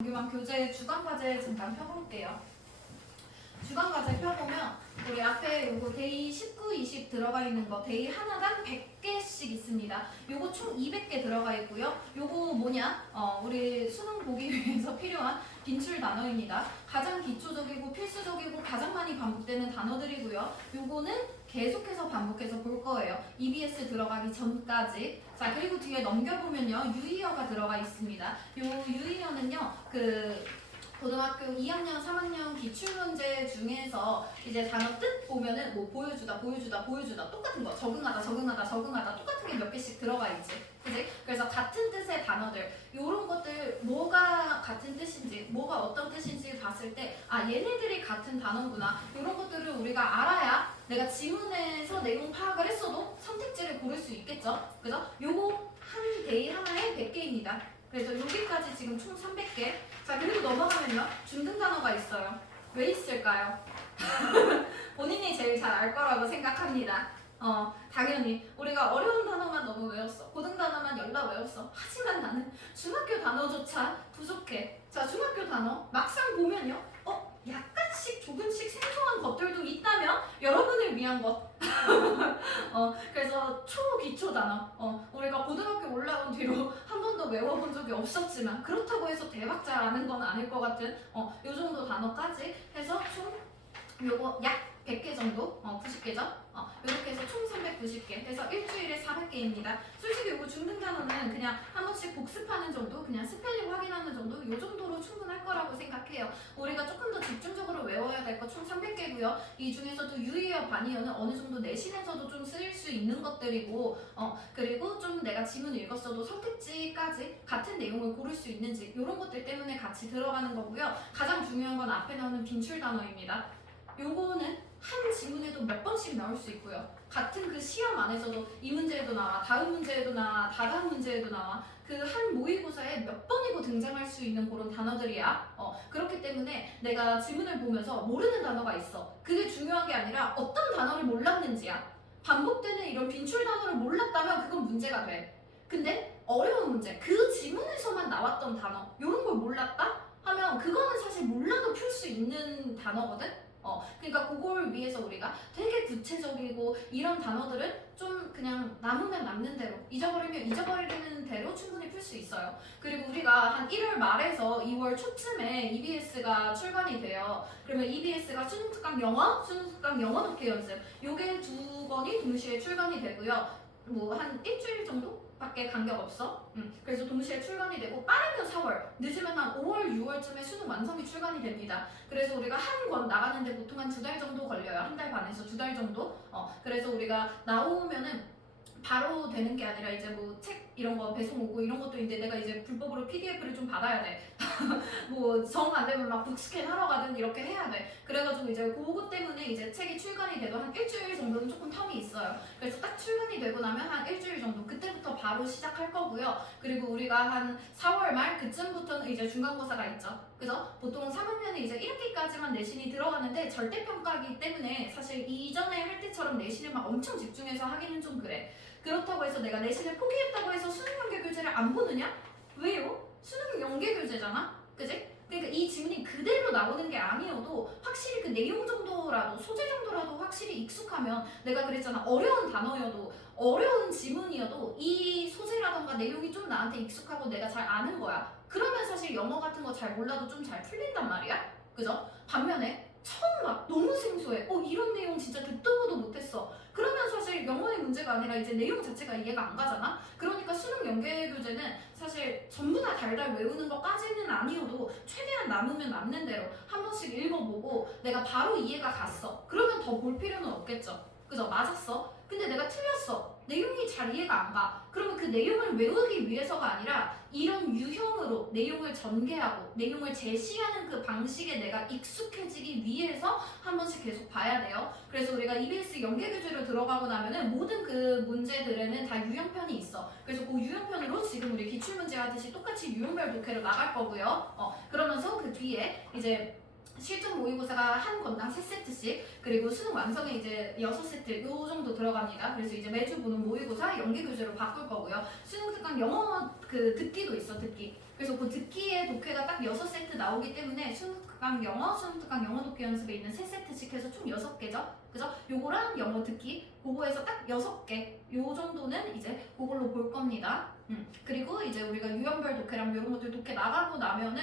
정규만 교재 주간과제 잠깐 펴볼게요. 주간과제 펴보면 우리 앞에 요거 데이 19, 20 들어가 있는 거 데이 하나당 100개씩 있습니다. 요거 총 200개 들어가 있고요. 요거 뭐냐? 우리 수능 보기 위해서 필요한 빈출 단어입니다. 가장 기초적이고 필수적이고 가장 많이 반복되는 단어들이고요. 요거는 계속해서 반복해서 볼 거예요. EBS 들어가기 전까지. 자, 그리고 뒤에 넘겨보면요. 유의어가 들어가 있습니다. 요 유의어는요. 고등학교 2학년, 3학년 기출문제 중에서 이제 단어 뜻 보면은 뭐 보여주다, 보여주다, 보여주다 똑같은 거 적응하다, 적응하다, 적응하다 똑같은 게 몇 개씩 들어가 있지. 그지? 그래서 같은 뜻의 단어들 요런 것들 뭐가 같은 뜻인지 뭐가 어떤 뜻인지 봤을 때 아 얘네들이 같은 단어구나 요런 것들을 우리가 알아야 내가 지문에서 내용 파악을 했어도 선택지를 고를 수 있겠죠. 그죠? 요거 한 데이 하나에 100개입니다. 그래서 여기까지 지금 총 300개. 자, 그리고 넘어가면요. 중등 단어가 있어요. 왜 있을까요? 본인이 제일 잘 알 거라고 생각합니다. 당연히 우리가 어려운 단어만 너무 외웠어. 고등 단어만 열나 외웠어. 하지만 나는 중학교 단어조차 부족해. 자, 중학교 단어 막상 보면요. 약간씩 조금씩 생소한 것들도 있다면 여러분을 위한 것. 그래서 초기초 단어. 우리가 고등학교 올라온 뒤로 한 번도 외워본 적이 없었지만 그렇다고 해서 대박 잘 아는 건 아닐 것 같은 요 정도 단어까지 해서 총 요거 약 100개 정도, 90개죠? 이렇게 해서 총 390개 해서 일주일에 400개입니다. 솔직히 요거 중등 단어는 그냥 한 번씩 복습하는 정도, 그냥 스펠링 확인하는 정도 요 정도로 충분할 거라고 생각해요. 우리가 조금 더 집중적으로 외워야 될 거 총 300개고요. 이 중에서도 유의어, 반의어는 어느 정도 내신에서도 좀 쓰일 수 있는 것들이고 그리고 좀 내가 지문을 읽었어도 선택지까지 같은 내용을 고를 수 있는지 이런 것들 때문에 같이 들어가는 거고요. 가장 중요한 건 앞에 나오는 빈출 단어입니다. 요거는 한 지문에도 몇 번씩 나올 수 있고요. 같은 그 시험 안에서도 이 문제에도 나와, 다음 문제에도 나와, 다다음 문제에도 나와. 그 한 모의고사에 몇 번이고 등장할 수 있는 그런 단어들이야. 그렇기 때문에 내가 지문을 보면서 모르는 단어가 있어. 그게 중요한 게 아니라 어떤 단어를 몰랐는지야. 반복되는 이런 빈출 단어를 몰랐다면 그건 문제가 돼. 근데 어려운 문제, 그 지문에서만 나왔던 단어, 이런 걸 몰랐다? 하면 그거는 사실 몰라도 풀 수 있는 단어거든? 그러니까 그걸 위해서 우리가 되게 구체적이고 이런 단어들은 좀 그냥 남으면 남는 대로 잊어버리면 잊어버리는 대로 충분히 풀 수 있어요. 그리고 우리가 한 1월 말에서 2월 초쯤에 EBS가 출간이 돼요. 그러면 EBS가 수능 특강 영어, 수능 특강 영어 독해 연습 요게 두 번이 동시에 출간이 되고요. 뭐 한 일주일 정도? 밖에 간격 없어. 그래서 동시에 출간이 되고 빠르면 4월, 늦으면 한 5월, 6월쯤에 수능 완성이 출간이 됩니다. 그래서 우리가 한 권 나가는데 보통 한 2달 정도 걸려요. 한 달 반에서 2달 정도. 그래서 우리가 나오면은 바로 되는 게 아니라 이제 뭐 책 이런 거 배송 오고 이런 것도 있는데 내가 이제 불법으로 PDF를 좀 받아야 돼. 뭐 정 안 되면 막 북스캔 하러 가든 이렇게 해야 돼. 그래가지고 이제 그거 때문에 이제 책이 출간이 돼도 한 일주일 정도는 조금 텀이 있어요. 그래서 딱 출간이 되고 나면 한 일주일 정도 그때부터 바로 시작할 거고요. 그리고 우리가 한 4월 말 그쯤부터는 이제 중간고사가 있죠. 그죠? 보통 3학년은 이제 1학기까지만 내신이 들어가는데 절대평가이기 때문에 사실 이전에 할 때처럼 내신을 막 엄청 집중해서 하기는 좀 그래. 그렇다고 해서 내가 내신을 포기했다고 해서 수능 연계 교재를 안 보느냐? 왜요? 수능 연계 교재잖아? 그지? 그러니까 이 지문이 그대로 나오는 게 아니어도 확실히 그 내용 정도라도 소재 정도라도 확실히 익숙하면 내가 그랬잖아. 어려운 단어여도 어려운 지문이어도 이 소재라던가 내용이 좀 나한테 익숙하고 내가 잘 아는 거야. 그러면 사실 영어 같은 거 잘 몰라도 좀 잘 풀린단 말이야. 그죠? 반면에 처음 막 너무 생소해. 이런 내용 진짜 듣도 보도 못했어. 그러면 사실 영어의 문제가 아니라 이제 내용 자체가 이해가 안 가잖아. 그러니까 수능 연계 교재는 사실 전부 다 달달 외우는 것까지는 아니어도 최대한 남으면 남는 대로 한 번씩 읽어보고 내가 바로 이해가 갔어. 그러면 더 볼 필요는 없겠죠. 그죠? 맞았어. 근데 내가 틀렸어. 내용이 잘 이해가 안 가. 그러면 그 내용을 외우기 위해서가 아니라 이런 유형으로 내용을 전개하고 내용을 제시하는 그 방식에 내가 익숙해지기 위해서 한 번씩 계속 봐야 돼요. 그래서 우리가 EBS 연계교재로 들어가고 나면은 모든 그 문제들에는 다 유형편이 있어. 그래서 그 유형편으로 지금 우리 기출문제 하듯이 똑같이 유형별 독해로 나갈 거고요. 그러면서 그 뒤에 이제 실전 모의고사가 한 권당 3세트씩 그리고 수능 완성에 이제 6세트 요 정도 들어갑니다. 그래서 이제 매주 보는 모의고사 연계교재로 바꿀 거고요. 수능 특강 영어 그 듣기도 있어. 듣기 그래서 그 듣기의 독해가 딱 6세트 나오기 때문에 수능특강 영어, 수능특강 영어 독해 연습에 있는 3세트씩 해서 총 6개죠. 그죠? 요거랑 영어 듣기, 그거에서 딱 6개. 요 정도는 이제 그걸로 볼 겁니다. 그리고 이제 우리가 유형별 독해랑 이런 것들 독해 나가고 나면은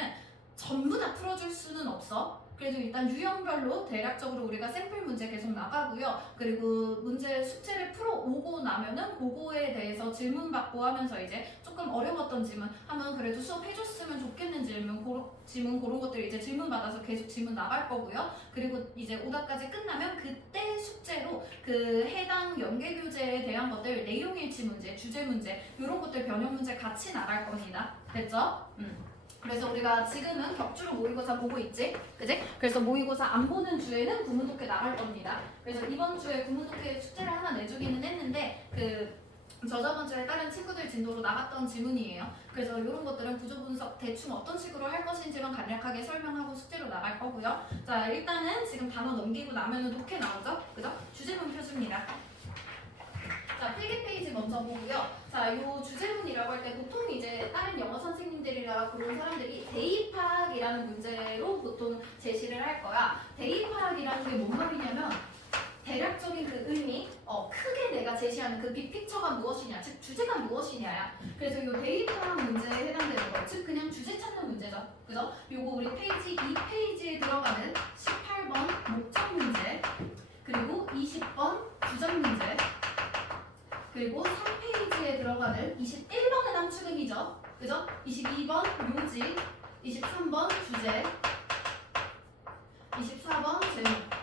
전부 다 풀어줄 수는 없어. 그래도 일단 유형별로 대략적으로 우리가 샘플 문제 계속 나가고요. 그리고 문제 숙제를 풀어오고 나면은 그거에 대해서 질문 받고 하면서 이제 조금 어려웠던 질문 한번 그래도 수업해줬으면 좋겠는 질문 그런 것들 이제 질문 받아서 계속 질문 나갈 거고요. 그리고 이제 오답까지 끝나면 그때 숙제로 그 해당 연계 교재에 대한 것들 내용 일치 문제, 주제 문제 이런 것들 변형 문제 같이 나갈 겁니다. 됐죠? 그래서 우리가 지금은 격주로 모의고사 보고 있지? 그지? 그래서 모의고사 안 보는 주에는 구문독해 나갈 겁니다. 그래서 이번 주에 구문독해 숙제를 하나 내주기는 했는데 저저번 주에 다른 친구들 진도로 나갔던 지문이에요. 그래서 이런 것들은 구조 분석 대충 어떤 식으로 할 것인지만 간략하게 설명하고 숙제로 나갈 거고요. 자, 일단은 지금 단어 넘기고 나면은 독해 나오죠? 그죠? 주제문 펴줍니다. 자, 필기 페이지 먼저 보고요. 자, 요 주제문이라고 할 때 보통 이제 다른 영어 선생님들이나 그런 사람들이 대입학이라는 문제로 보통 제시를 할 거야. 대입학이라는 게 뭔 말이냐면 대략적인 그 의미, 크게 내가 제시하는 그 빅픽처가 무엇이냐, 즉 주제가 무엇이냐야. 그래서 이 대입학 문제에 해당되는 거, 즉 그냥 주제 찾는 문제죠. 그죠? 요거 우리 페이지 2페이지에 들어가는 18번 목적 문제, 그리고 20번 주전 문제, 그리고 3페이지에 들어가는 21번은 함축음이죠. 그죠? 22번 묘지, 23번 주제, 24번 제목,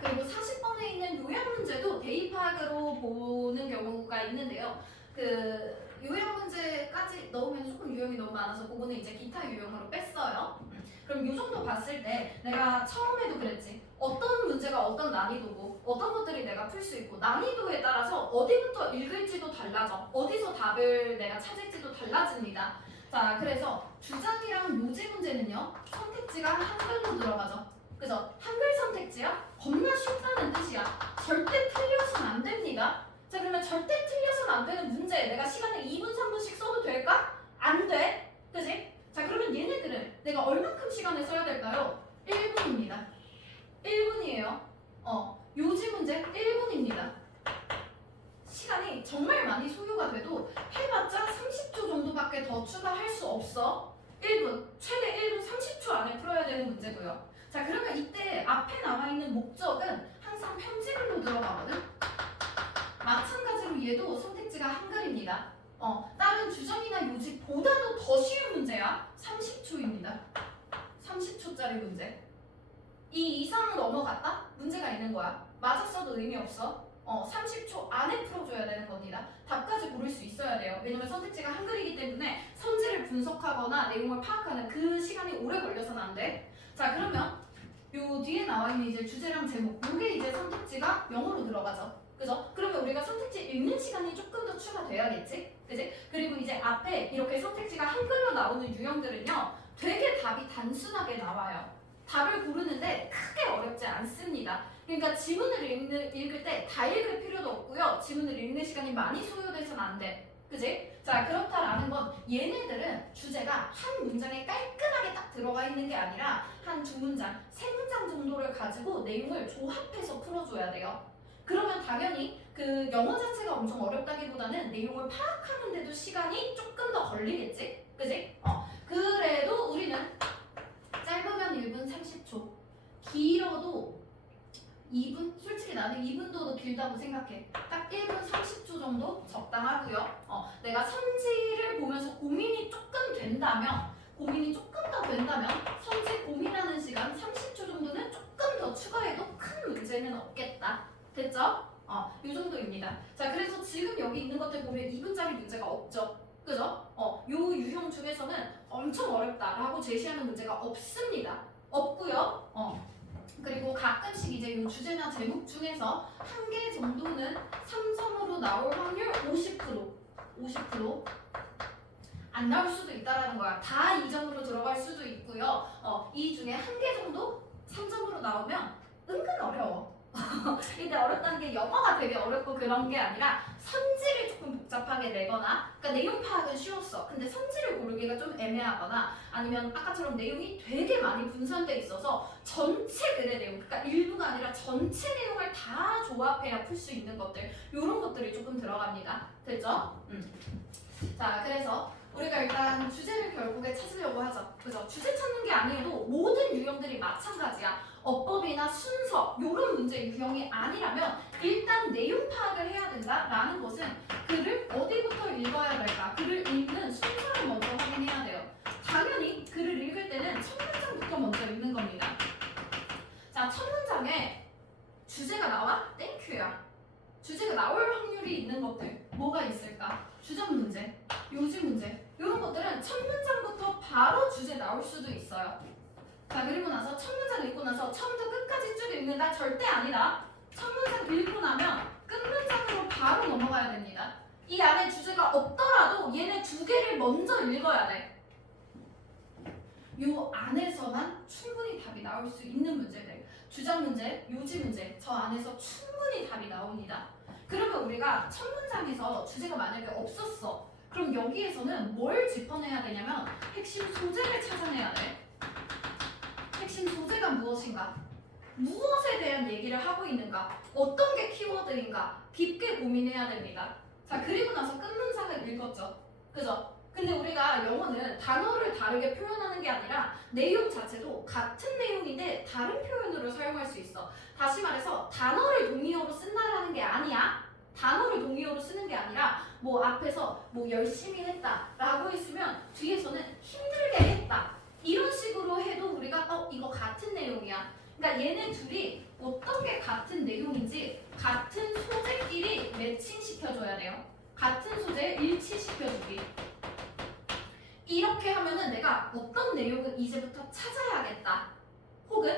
그리고 40번에 있는 요약 문제도 대입학으로 보는 경우가 있는데요. 그 요약 문제까지 넣으면 조금 유형이 너무 많아서 그거는 이제 기타 유형으로 뺐어요. 그럼 이 정도 봤을 때 내가 처음에도 그랬지. 어떤 문제가 어떤 난이도고 어떤 것들이 내가 풀 수 있고 난이도에 따라서 어디부터 읽을지도 달라져. 어디서 답을 내가 찾을지도 달라집니다. 자, 그래서 주장이랑 묘지 문제는요. 선택지가 한글로 들어가죠. 그죠? 한글 선택지야? 겁나 쉽다는 뜻이야. 절대 틀려서는 안 됩니다. 자, 그러면 절대 틀려서는 안 되는 문제 내가 시간을 2분, 3분씩 써도 될까? 안 돼. 그지? 자, 그러면 얘네들은 내가 얼만큼 시간을 써야 될까요? 1분입니다. 1분이에요. 요지 문제 1분입니다. 시간이 정말 많이 소요가 돼도 해봤자 30초 정도밖에 더 추가할 수 없어. 1분, 최대 1분 30초 안에 풀어야 되는 문제고요. 자, 그러면 이때 앞에 나와 있는 목적은 항상 편집글로 들어가거든. 마찬가지로 얘도 선택지가 한글입니다. 다른 주정이나 요지보다도 더 쉬운 문제야. 30초입니다. 30초짜리 문제. 이 이상 넘어갔다? 문제가 있는 거야. 맞았어도 의미 없어. 30초 안에 풀어줘야 되는 겁니다. 답까지 고를 수 있어야 돼요. 왜냐면 선택지가 한글이기 때문에 선지를 분석하거나 내용을 파악하는 그 시간이 오래 걸려서는 안 돼. 자, 그러면 요 뒤에 나와 있는 이제 주제랑 제목, 요게 이제 선택지가 영어로 들어가죠. 그죠? 그러면 우리가 선택지 읽는 시간이 조금 더 추가돼야겠지? 그지? 그리고 이제 앞에 이렇게 선택지가 한글로 나오는 유형들은요, 되게 답이 단순하게 나와요. 답을 고르는데 크게 어렵지 않습니다. 그러니까 지문을 읽을 때 다 읽을 필요도 없고요. 지문을 읽는 시간이 많이 소요돼서는 안 돼. 그지? 자, 그렇다라는 건 얘네들은 주제가 한 문장에 깔끔하게 딱 들어가 있는 게 아니라 한 두 문장, 세 문장 정도를 가지고 내용을 조합해서 풀어줘야 돼요. 그러면 당연히 그 영어 자체가 엄청 어렵다기보다는 내용을 파악하는데도 시간이 조금 더 걸리겠지? 그지? 그래도 우리는 짧으면 1분 30초, 길어도 2분? 솔직히 나는 2분도 더 길다고 생각해. 딱 1분 30초 정도 적당하고요. 내가 선지를 보면서 고민이 조금 된다면 선지 고민하는 시간 30초 정도는 조금 더 추가해도 큰 문제는 없겠다. 됐죠? 이 정도입니다. 자, 그래서 지금 여기 있는 것들 보면 2분짜리 문제가 없죠. 그죠? 요 유형 중에서는 엄청 어렵다라고 제시하는 문제가 없습니다. 없고요. 그리고 가끔씩 이제 요 주제나 제목 중에서 한 개 정도는 3점으로 나올 확률 50%. 안 나올 수도 있다라는 거야. 다 2점으로 들어갈 수도 있고요. 이 중에 한 개 정도 3점으로 나오면 은근 어려워. 이때 어렵다는 게 영어가 되게 어렵고 그런 게 아니라 선지를 조금 복잡하게 내거나, 그러니까 내용 파악은 쉬웠어. 근데 선지를 고르기가 좀 애매하거나, 아니면 아까처럼 내용이 되게 많이 분산돼 있어서 전체 글의 내용, 그러니까 일부가 아니라 전체 내용을 다 조합해야 풀 수 있는 것들, 이런 것들이 조금 들어갑니다. 됐죠? 자, 그래서 우리가 일단 주제를 결국에 찾으려고 하죠. 그죠? 주제 찾는 게 아니어도 모든 유형들이 마찬가지야. 어법이나 순서 이런 문제 유형이 아니라면 일단 내용 파악을 해야 된다라는 것은 글을 어디부터 읽어야 될까? 글을 읽는 순서를 먼저 확인해야 돼요. 당연히 글을 읽을 때는 첫 문장부터 먼저 읽는 겁니다. 자, 첫 문장에 주제가 나와? 땡큐야. 주제가 나올 확률이 있는 것들 뭐가 있을까? 주전 문제, 요지 문제 이런 것들은 첫 문장부터 바로 주제 나올 수도 있어요. 자, 그리고 나서 첫 문장 읽고 나서 처음부터 끝까지 쭉 읽는다? 절대 아니다. 첫 문장 읽고 나면 끝 문장으로 바로 넘어가야 됩니다. 이 안에 주제가 없더라도 얘네 두 개를 먼저 읽어야 돼. 요 안에서만 충분히 답이 나올 수 있는 문제들, 주장 문제, 요지 문제, 저 안에서 충분히 답이 나옵니다. 그러면 우리가 첫 문장에서 주제가 만약에 없었어. 그럼 여기에서는 뭘 짚어내야 되냐면 핵심 소재를 찾아내야 돼. 핵심 소재가 무엇인가? 무엇에 대한 얘기를 하고 있는가? 어떤 게 키워드인가? 깊게 고민해야 됩니다. 자, 그리고 나서 끝 문장을 읽었죠. 그죠? 근데 우리가 영어는 단어를 다르게 표현하는 게 아니라 내용 자체도 같은 내용인데 다른 표현으로 사용할 수 있어. 다시 말해서 단어를 동의어로 쓴다라는 게 아니야. 단어를 동의어로 쓰는 게 아니라 뭐 앞에서 뭐 열심히 했다 라고 했으면 뒤에서는 힘들게 했다 이런 식으로 해도 우리가 이거 같은 내용이야. 그러니까 얘네 둘이 어떤 게 같은 내용인지 같은 소재끼리 매칭시켜줘야 돼요. 같은 소재에 일치시켜주기. 이렇게 하면은 내가 어떤 내용을 이제부터 찾아야겠다. 혹은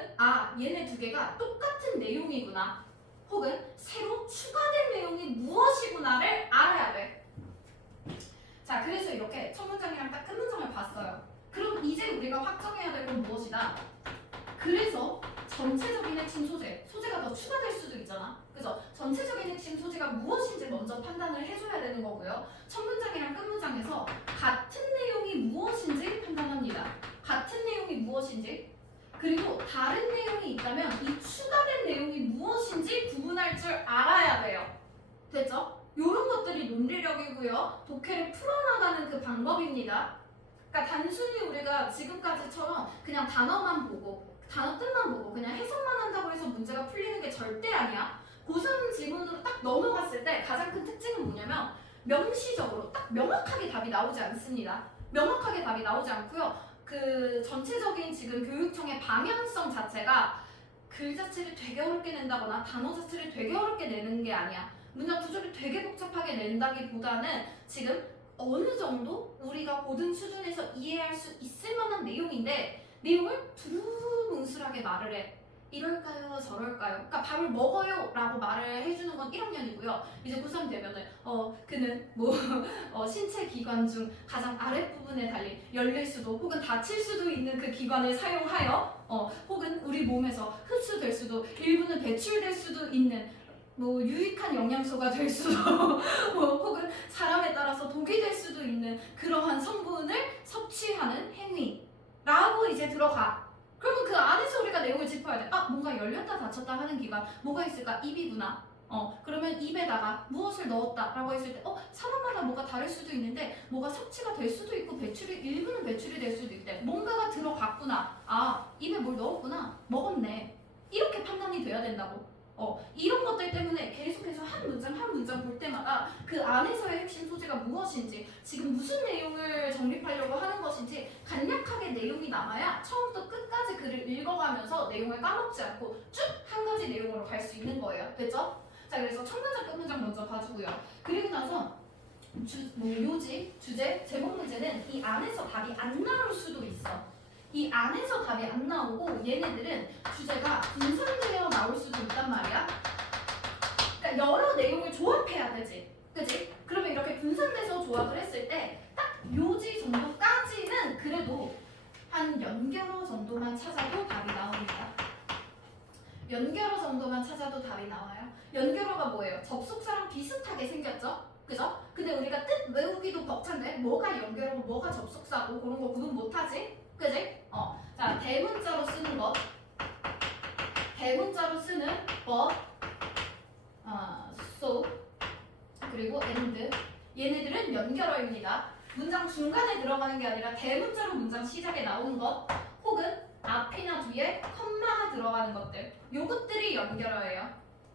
얘네 두 개가 똑같은 내용이구나. 혹은 새로 추가된 내용이 무엇이구나를 알아야 돼. 자, 그래서 이렇게 첫 문장이랑 딱 끝 문장을 봤어요. 그럼 이제 우리가 확정해야 될 건 무엇이다? 그래서 전체적인 핵심 소재가 더 추가될 수도 있잖아. 그죠? 전체적인 핵심 소재가 무엇인지 먼저 판단을 해줘야 되는 거고요. 첫 문장이랑 끝 문장에서 같은 내용이 무엇인지 판단합니다. 같은 내용이 무엇인지, 그리고 다른 내용이 있다면 이 추가된 내용이 무엇인지 구분할 줄 알아야 돼요. 됐죠? 이런 것들이 논리력이고요. 독해를 풀어나가는 그 방법입니다. 그러니까 단순히 우리가 지금까지처럼 그냥 단어만 보고 단어 뜻만 보고 그냥 해석만 한다고 해서 문제가 풀리는 게 절대 아니야. 고3 지문으로 딱 넘어갔을 때 가장 큰 특징은 뭐냐면 명시적으로 딱 명확하게 답이 나오지 않습니다. 명확하게 답이 나오지 않고요. 그 전체적인 지금 교육청의 방향성 자체가 글 자체를 되게 어렵게 낸다거나 단어 자체를 되게 어렵게 내는 게 아니야. 문장 구조를 되게 복잡하게 낸다기보다는 지금 어느 정도 우리가 고등 수준에서 이해할 수 있을 만한 내용인데 내용을 두루뭉술하게 말을 해. 이럴까요? 저럴까요? 그러니까 밥을 먹어요 라고 말을 해주는 건 1학년이고요. 이제 고3 되면은 그는 뭐 신체 기관 중 가장 아랫부분에 달린 열릴 수도 혹은 닫힐 수도 있는 그 기관을 사용하여 혹은 우리 몸에서 흡수될 수도 일부는 배출될 수도 있는 뭐 유익한 영양소가 될 수도 혹은 사람에 따라서 독이 될 수도 있는 그러한 성분을 섭취하는 행위라고 이제 들어가. 그러면 그 안에서 우리가 내용을 짚어야 돼. 뭔가 열렸다 닫혔다 하는 기관 뭐가 있을까? 입이구나. 그러면 입에다가 무엇을 넣었다 라고 했을 때 사람마다 뭐가 다를 수도 있는데 뭐가 섭취가 될 수도 있고 일부는 배출이 될 수도 있대. 뭔가가 들어갔구나. 입에 뭘 넣었구나. 먹었네. 이렇게 판단이 돼야 된다고. 이런 것들 때문에 계속해서 한 문장 볼 때마다 그 안에서의 핵심 소재가 무엇인지, 지금 무슨 내용을 정립하려고 하는 것인지 간략하게 내용이 남아야 처음부터 끝까지 글을 읽어가면서 내용을 까먹지 않고 쭉 한 가지 내용으로 갈 수 있는 거예요. 됐죠? 자, 그래서 첫 문장, 끝 문장 먼저 봐주고요. 그리고 나서 요지, 주제, 제목 문제는 이 안에서 답이 안 나올 수도 있어. 이 안에서 답이 안 나오고 얘네들은 주제가 분산되어 나올 수도 있단 말이야. 그러니까 여러 내용을 조합해야 되지. 그치? 그러면 이렇게 분산돼서 조합을 했을 때 딱 요지 정도까지는 그래도 한 연결어 정도만 찾아도 답이 나옵니다. 연결어 정도만 찾아도 답이 나와요. 연결어가 뭐예요? 접속사랑 비슷하게 생겼죠? 그죠? 근데 우리가 뜻 외우기도 벅찬데 뭐가 연결어고 뭐가 접속사고 그런 거 구분 못하지? 그지? 자, 대문자로 쓰는 것. 대문자로 쓰는 but, so, 그리고 and. 얘네들은 연결어입니다. 문장 중간에 들어가는 게 아니라 대문자로 문장 시작에 나오는 것 혹은 앞이나 뒤에 컴마가 들어가는 것들 요것들이 연결어예요.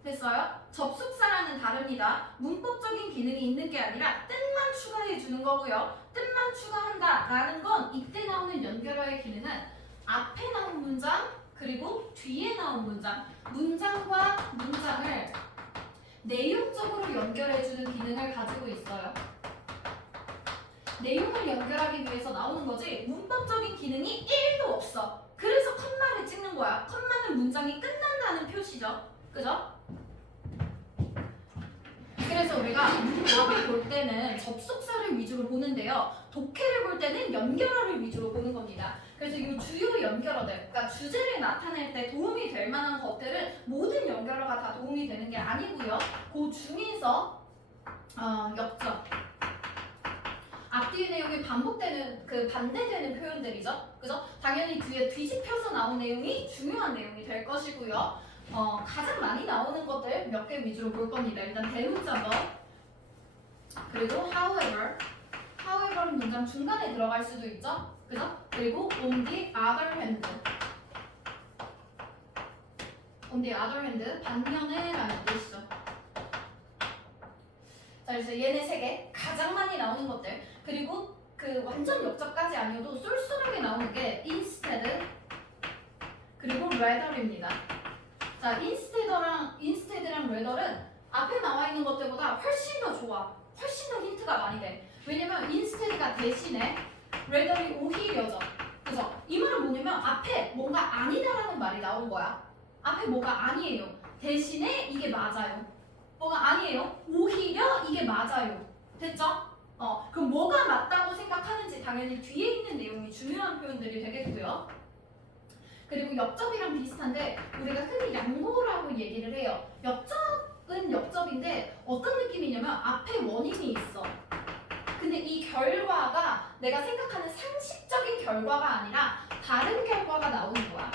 됐어요? 접속사랑은 다릅니다. 문법적인 기능이 있는 게 아니라 뜻만 추가해 주는 거고요. 뜻만 추가한다라는 건 이때 나오는 연결어의 기능은 앞에 나온 문장 그리고 뒤에 나온 문장 문장과 문장을 내용적으로 연결해주는 기능을 가지고 있어요. 내용을 연결하기 위해서 나오는 거지 문법적인 기능이 1도 없어. 그래서 컴마를 찍는 거야. 컴마는 문장이 끝난다는 표시죠. 그죠? 그래서 우리가 문법을 볼 때는 접속사를 위주로 보는데요. 독해를 볼 때는 연결어를 위주로 보는 겁니다. 그래서 이 주요 연결어들, 그러니까 주제를 나타낼 때 도움이 될 만한 것들은 모든 연결어가 다 도움이 되는 게 아니고요. 그 중에서 역적, 앞뒤 내용이 반복되는 그 반대되는 표현들이죠. 그죠? 당연히 뒤에 뒤집혀서 나온 내용이 중요한 내용이 될 것이고요. 가장 많이 나오는 것들 몇 개 위주로 볼 겁니다. 일단 대문자 뭐, 그리고 however는 문장 중간에 들어갈 수도 있죠. 그죠? 그리고 on the other hand, 반면에 라는 뜻이죠. 자, 그래서 얘네 세 개 가장 많이 나오는 것들 그리고 그 완전 역적까지 아니어도 쏠쏠하게 나오는 게 instead 그리고 rather입니다. 자, instead랑 rather는 앞에 나와 있는 것들보다 훨씬 더 좋아. 훨씬 더 힌트가 많이 돼. 왜냐면 instead가 대신에 rather이 오히려죠. 그죠? 이 말은 뭐냐면 앞에 뭔가 아니다라는 말이 나온 거야. 앞에 뭐가 아니에요. 대신에 이게 맞아요. 뭐가 아니에요. 오히려 이게 맞아요. 됐죠? 그럼 뭐가 맞다고 생각하는지 당연히 뒤에 있는 내용이 중요한 표현들이 되겠고요. 그리고 역접이랑 비슷한데 우리가 흔히 양보라고 얘기를 해요. 역접은 역접인데 어떤 느낌이냐면 앞에 원인이 있어. 근데 이 결과가 내가 생각하는 상식적인 결과가 아니라 다른 결과가 나오는 거야.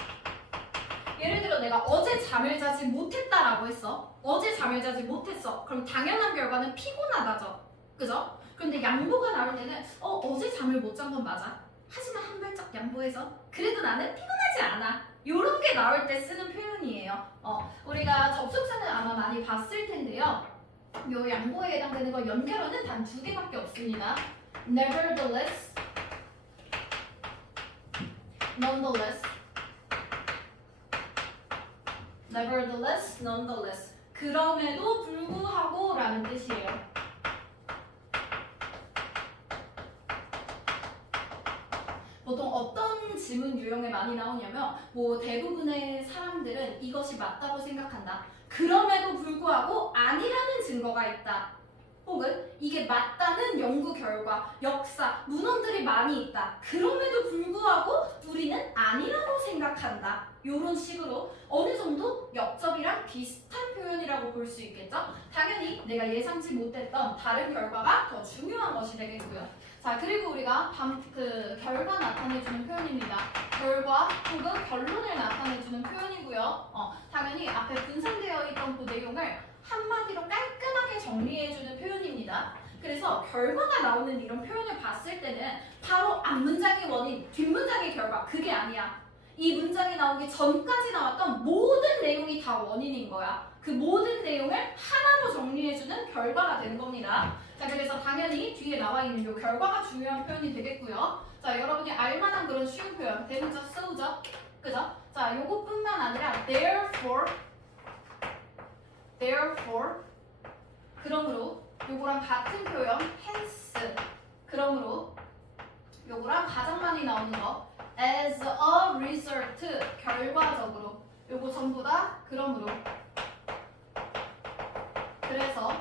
예를 들어 내가 어제 잠을 자지 못했다라고 했어. 어제 잠을 자지 못했어. 그럼 당연한 결과는 피곤하다죠. 그죠? 그런데 양보가 나올 때는 어제 잠을 못 잔 건 맞아. 하지만 한 발짝 양보해서 그래도 나는 피곤하지 않아. 요런 게 나올 때 쓰는 표현이에요. 우리가 접속사는 아마 많이 봤을 텐데요. 요 양보에 해당되는 거 연결어는 단 2개밖에 없습니다. Nevertheless, nonetheless, nevertheless, nonetheless. 그럼에도 불구하고 라는 뜻이에요. 보통 어떤 질문 유형에 많이 나오냐면 뭐 대부분의 사람들은 이것이 맞다고 생각한다. 그럼에도 불구하고 아니라는 증거가 있다. 혹은 이게 맞다는 연구 결과, 역사, 문헌들이 많이 있다. 그럼에도 불구하고 우리는 아니라고 생각한다. 이런 식으로 어느 정도 역접이랑 비슷한 표현이라고 볼 수 있겠죠? 당연히 내가 예상치 못했던 다른 결과가 더 중요한 것이 되겠고요. 자, 그리고 우리가 결과 나타내주는 표현입니다. 결과 혹은 결론을 나타내주는 표현이고요. 당연히 앞에 분산되어 있던 그 내용을 한마디로 깔끔하게 정리해주는 표현입니다. 그래서 결과가 나오는 이런 표현을 봤을 때는 바로 앞문장의 원인, 뒷문장의 결과 그게 아니야. 이 문장이 나오기 전까지 나왔던 모든 내용이 다 원인인 거야. 그 모든 내용을 하나로 정리해주는 결과가 되는 겁니다. 자, 그래서 당연히 뒤에 나와 있는 이 결과가 중요한 표현이 되겠고요. 자, 여러분이 알만한 그런 쉬운 표현, 대문자 so죠? 그죠? 자, 요것뿐만 아니라 therefore, 그러므로 요거랑 같은 표현, hence, 그러므로 요거랑 가장 많이 나오는 거 as a result, 결과적으로 요거 전부 다 그러므로 그래서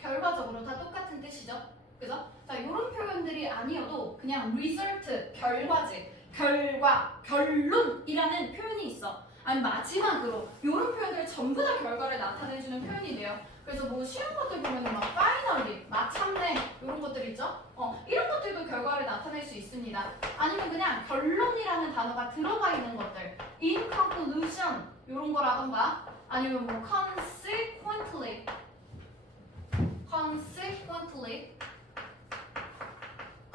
결과적으로 다 똑같은 뜻이죠. 그죠? 자, 이런 표현들이 아니어도 그냥 result, 결과지, 결과, 결론이라는 표현이 있어. 아니 마지막으로 이런 표현들 전부 다 결과를 나타내주는 표현이 돼요. 그래서 뭐 쉬운 것들 보면은 막 finally, 마침내 이런 것들 있죠? 이런 것들도 결과를 나타낼 수 있습니다. 아니면 그냥 결론이라는 단어가 들어가 있는 것들, in conclusion 이런 거라던가 아니면 뭐 consequently,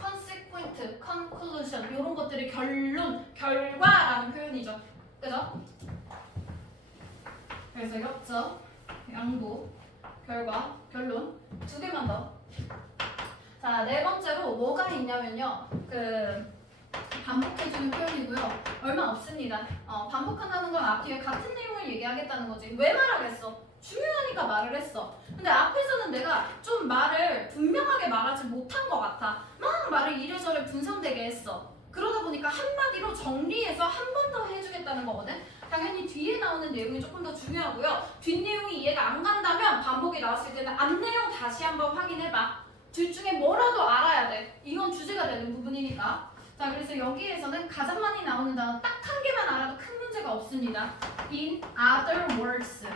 consequent, conclusion 이런 것들이 결론, 결과라는 표현이죠. 그죠? 그래서 역적, 양보, 결과, 결론 두 개만 더. 자, 네 번째로 뭐가 있냐면요. 반복해주는 표현이고요. 얼마 없습니다. 반복한다는 건 앞뒤에 같은 내용을 얘기하겠다는 거지. 왜 말하겠어? 중요하니까 말을 했어. 근데 앞에서는 내가 좀 말을 분명하게 말하지 못한 것 같아. 막 말을 이래저래 분산되게 했어. 그러다 보니까 한마디로 정리해서 한 번 더 해주겠다는 거거든. 당연히 뒤에 나오는 내용이 조금 더 중요하고요. 뒷내용이 이해가 안 간다면 반복이 나왔을 때는 앞내용 다시 한번 확인해봐. 둘 중에 뭐라도 알아야 돼. 이건 주제가 되는 부분이니까. 자, 그래서 여기에서는 가장 많이 나오는 단어 딱 한 개만 알아도 큰 문제가 없습니다. In other words.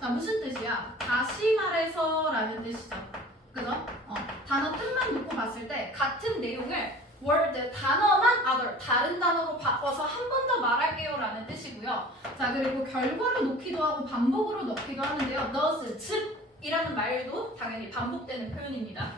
자, 무슨 뜻이야? 다시 말해서 라는 뜻이죠. 그죠? 단어 뜻만 놓고 봤을 때 같은 내용을 word, 단어만 other, 다른 단어로 바꿔서 한 번 더 말할게요 라는 뜻이고요. 자, 그리고 결과를 놓기도 하고 반복으로 넣기도 하는데요. thus, 즉 이라는 말도 당연히 반복되는 표현입니다.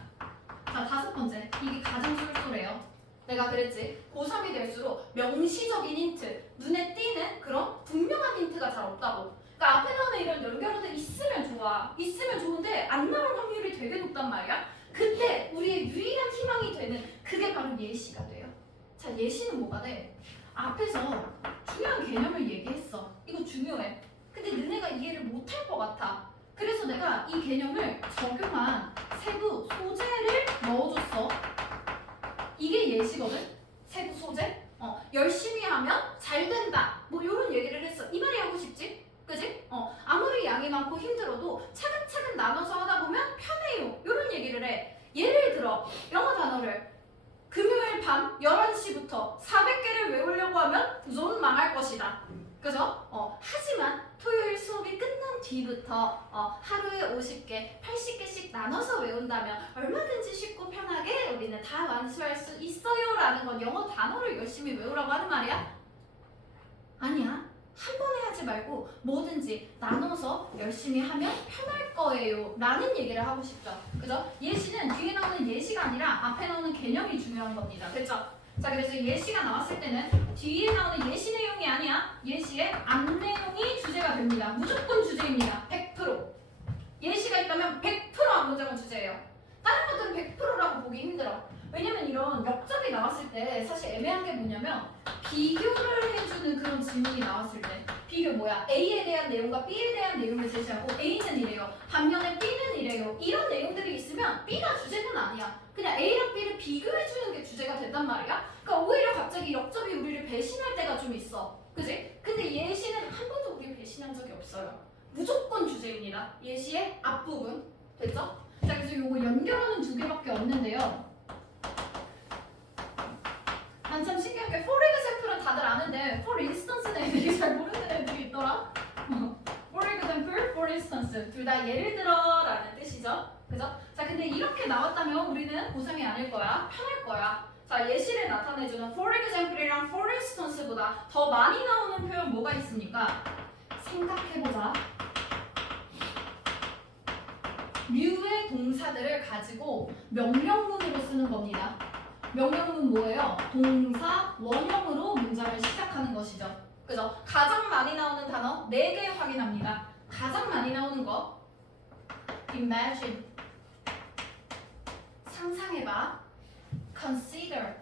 자, 다섯 번째. 이게 가장 쏠쏠해요. 내가 그랬지. 고3이 될수록 명시적인 힌트, 눈에 띄는 그런 분명한 힌트가 잘 없다고. 그러니까 앞에 나오는 이런 연결어들 있으면 좋아. 있으면 좋은데 안 나올 확률이 되게 높단 말이야. 그때 우리의 유일한 희망이 되는 그게 바로 예시가 돼요. 자, 예시는 뭐가 돼? 앞에서 중요한 개념을 얘기했어. 이거 중요해. 근데 너네가 이해를 못할 것 같아. 그래서 내가 이 개념을 적용한 세부 소재를 넣어줬어. 이게 예시거든? 세부 소재? 열심히 하면 잘 된다. 뭐 이런 얘기를 했어. 이 말이 하고 싶지? 그지? 아무리 양이 많고 힘들어도 차근차근 나눠서 하다 보면 편해요. 이런 얘기를 해. 예를 들어 영어 단어를 금요일 밤 11시부터 400개를 외우려고 하면 넌 망할 것이다. 그죠? 하지만 토요일 수업이 끝난 뒤부터 하루에 50개, 80개씩 나눠서 외운다면 얼마든지 쉽고 편하게 우리는 다 완수할 수 있어요 라는 건 영어 단어를 열심히 외우라고 하는 말이야? 아니야. 한 번에 하지 말고 뭐든지 나눠서 열심히 하면 편할 거예요 라는 얘기를 하고 싶죠. 그죠? 예시는 뒤에 나오는 예시가 아니라 앞에 나오는 개념이 중요한 겁니다. 됐죠? 자, 그래서 예시가 나왔을 때는 뒤에 나오는 예시 내용이 아니야. 예시의 앞 내용이 주제가 됩니다. 무조건 주제입니다. 100%. 예시가 있다면 100% 앞 문장은 주제예요. 다른 것들은 100%라고 보기 힘들어. 왜냐면 이런 역접이 나왔을 때 사실 애매한 게 뭐냐면 비교를 해주는 그런 질문이 나왔을 때 비교 뭐야? A에 대한 내용과 B에 대한 내용을 제시하고 A는 이래요. 반면에 B는 이래요. 이런 내용들이 있으면 B가 주제는 아니야. 그냥 A랑 B를 비교해주는 게 주제가 된단 말이야. 그러니까 오히려 갑자기 역접이 우리를 배신할 때가 좀 있어. 그지? 근데 예시는 한 번도 우리 배신한 적이 없어요. 무조건 주제입니다. 예시의 앞부분. 됐죠? 자, 그래서 요거 연결하는 두 개밖에 없는데요. 난 참 신기한 게 for example은 다들 아는데 for instance는 애들이 잘 모르는 애들이 있더라. for example, for instance 둘 다 예를 들어 라는 뜻이죠. 그죠? 자, 근데 이렇게 나왔다면 우리는 고3이 아닐 거야. 편할 거야. 자, 예시를 나타내주는 for example이랑 for instance보다 더 많이 나오는 표현 뭐가 있습니까? 생각해보자. 류의 동사들을 가지고 명령문으로 쓰는 겁니다. 명령문 뭐예요? 동사, 원형으로 문장을 시작하는 것이죠. 그죠? 가장 많이 나오는 단어 4개 확인합니다. 가장 많이 나오는 거 imagine, 상상해봐. consider,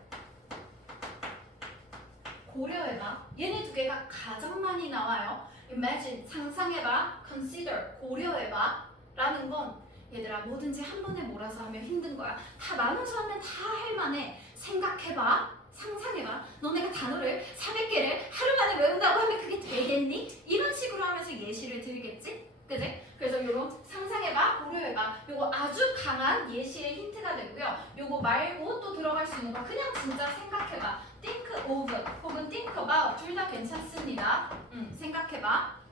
고려해봐. 얘네 두 개가 가장 많이 나와요. imagine, 상상해봐. consider, 고려해봐. 라는 건 얘들아 뭐든지 한 번에 몰아서 하면 힘든 거야. 다 나눠서 하면 다 할만해. 생각해봐. 상상해봐. 너네가 단어를 400개를 하루 만에 외운다고 하면 그게 되겠니? 이런 식으로 하면서 예시를 들겠지? 그지? 그래서 요거 상상해봐, 고려해봐. 요거 아주 강한 예시의 힌트가 되고요. 요거 말고 또 들어갈 수 있는 거 그냥 진짜 생각해봐. think of 혹은 think about 좋아. 둘 다 괜찮습니다. 생각해봐.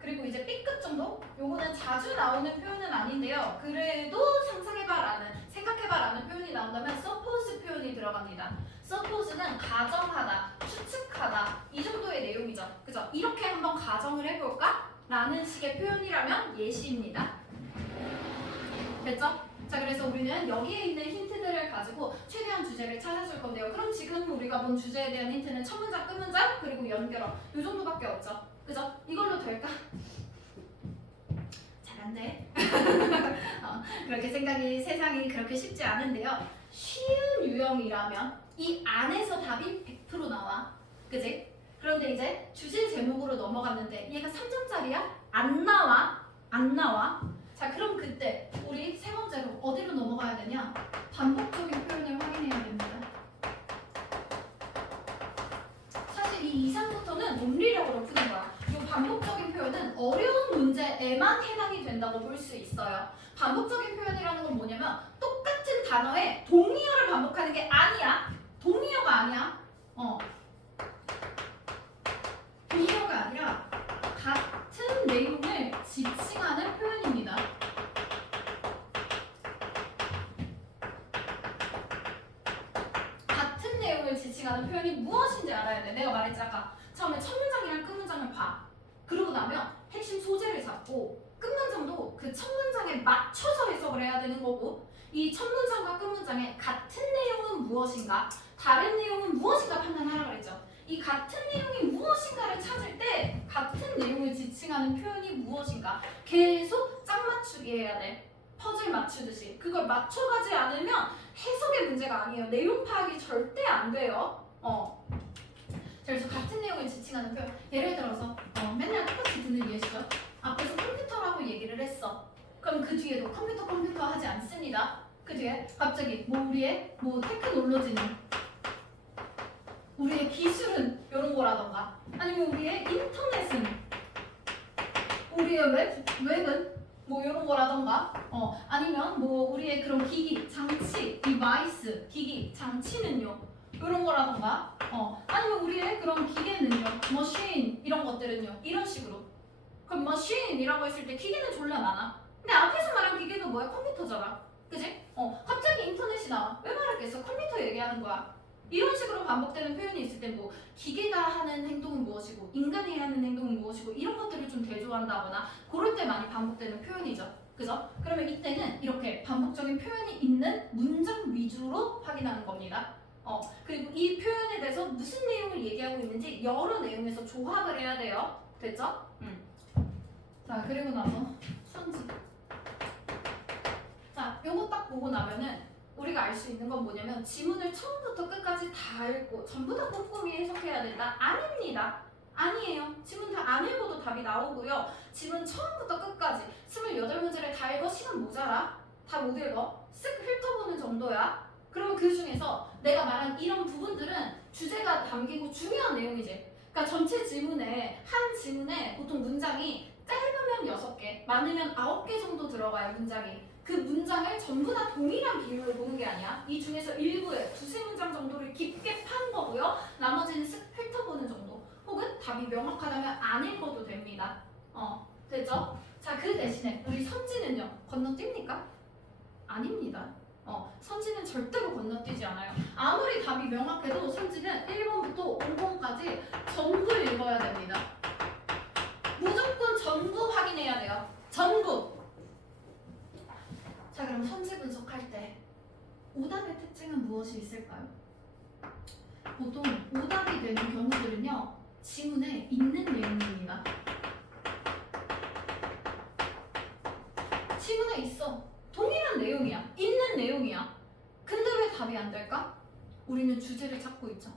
그리고 이제 B급 정도? 요거는 자주 나오는 표현은 아닌데요. 그래도 상상해봐라는, 생각해봐라는 표현이 나온다면 suppose 표현이 들어갑니다. suppose는 가정하다, 추측하다 이 정도의 내용이죠. 그죠? 이렇게 한번 가정을 해볼까? 라는 식의 표현이라면 예시입니다. 됐죠? 자, 그래서 우리는 여기에 있는 힌트들을 가지고 최대한 주제를 찾아줄 건데요. 그럼 지금 우리가 본 주제에 대한 힌트는 첫 문장, 끝 문장, 그리고 연결어 이 정도밖에 없죠. 그죠? 이걸로 될까? 잘한데? 그렇게 세상이 그렇게 쉽지 않은데요. 쉬운 유형이라면 이 안에서 답이 100% 나와. 그지? 그런데 이제 주제 제목으로 넘어갔는데 얘가 3점짜리야? 안 나와. 자, 그럼 그때 우리 세 번째로 어디로 넘어가야 되냐? 반복적인 표현을 확인해야 됩니다. 사실 이 이상부터는 논리력으로 푸는 거야. 이 반복적인 표현은 어려운 문제에만 해당이 된다고 볼 수 있어요. 반복적인 표현이라는 건 뭐냐면 똑같은 단어에 동의어를 반복하는 게 아니야. 동의어가 아니야. 동의어가 아니라 같은 내용을 지칭하는 표현입니다. 같은 내용을 지칭하는 표현이 무엇인지 알아야 돼. 내가 말했지 아까. 처음에 첫 문장이랑 끝 문장을 봐. 그러고 나면 핵심 소재를 잡고 끝 문장도 그 첫 문장에 맞춰서 해석을 해야 되는 거고, 이 첫 문장과 끝 문장의 같은 내용은 무엇인가, 다른 내용은 무엇인가 판단하라 그랬죠. 이 같은 내용이 무엇인가를 찾을 때 같은 내용을 지칭하는 표현이 무엇인가 계속 짝 맞추기 해야 돼. 퍼즐 맞추듯이. 그걸 맞춰가지 않으면 해석의 문제가 아니에요. 내용 파악이 절대 안 돼요. 자, 그래서 같은 내용을 지칭하는 표현. 예를 들어서 맨날 똑같이 듣는 예시죠. 앞에서 컴퓨터라고 얘기를 했어. 그럼 그 뒤에도 컴퓨터 하지 않습니다. 그 뒤에 갑자기 우리의 테크놀로지는, 우리의 기술은 이런 거라던가, 아니면 우리의 인터넷은, 우리의 웹은 이런 거라던가, 아니면 우리의 그런 기기, 장치, 디바이스, 기기, 장치는요 이런 거라던가, 아니면 우리의 그런 기계는요, 머신 이런 것들은요 이런 식으로. 그럼 머신이라고 했을 때 기계는 졸라 많아. 근데 앞에서 말한 기계가 뭐야? 컴퓨터잖아. 그지? 갑자기 인터넷이 나와. 왜 말했겠어? 컴퓨터 얘기하는 거야. 이런 식으로 반복되는 표현이 있을 때 기계가 하는 행동은 무엇이고 인간이 하는 행동은 무엇이고 이런 것들을 좀 대조한다거나 그럴 때 많이 반복되는 표현이죠. 그죠? 그러면 이때는 이렇게 반복적인 표현이 있는 문장 위주로 확인하는 겁니다. 그리고 이 표현에 대해서 무슨 내용을 얘기하고 있는지 여러 내용에서 조합을 해야 돼요. 됐죠? 자, 그리고 나서 선지. 자, 요거 딱 보고 나면은 우리가 알 수 있는 건 뭐냐면 지문을 처음부터 끝까지 다 읽고 전부 다 꼼꼼히 해석해야 된다? 아닙니다. 아니에요. 지문 다 안 읽어도 답이 나오고요. 지문 처음부터 끝까지 28문제를 다 읽어? 시간 모자라? 다 못 읽어? 쓱 훑어보는 정도야. 그러면 그 중에서 내가 말한 이런 부분들은 주제가 담기고 중요한 내용이지. 그러니까 전체 지문에, 한 지문에 보통 문장이 짧으면 6개, 많으면 9개 정도 들어가요, 문장이. 그 문장을 전부 다 동일한 비율로 보는 게 아니야. 이 중에서 일부에 2-3문장 정도를 깊게 파는 거고요. 나머지는 쓱 훑어보는 정도. 혹은 답이 명확하다면 안 읽어도 됩니다. 됐죠? 자, 그 대신에 우리 선지는요, 건너뜁니까? 아닙니다. 선지는 절대로 건너뛰지 않아요. 아무리 답이 명확해도 선지는 1번부터 5번까지 전부 읽어야 됩니다. 무조건 전부 확인해야 돼요. 전부! 자, 그럼 선지 분석할 때 오답의 특징은 무엇이 있을까요? 보통 오답이 되는 경우들은요, 지문에 있는 내용입니다. 지문에 있어. 동일한 내용이야. 있는 내용이야. 근데 왜 답이 안 될까? 우리는 주제를 찾고 있죠.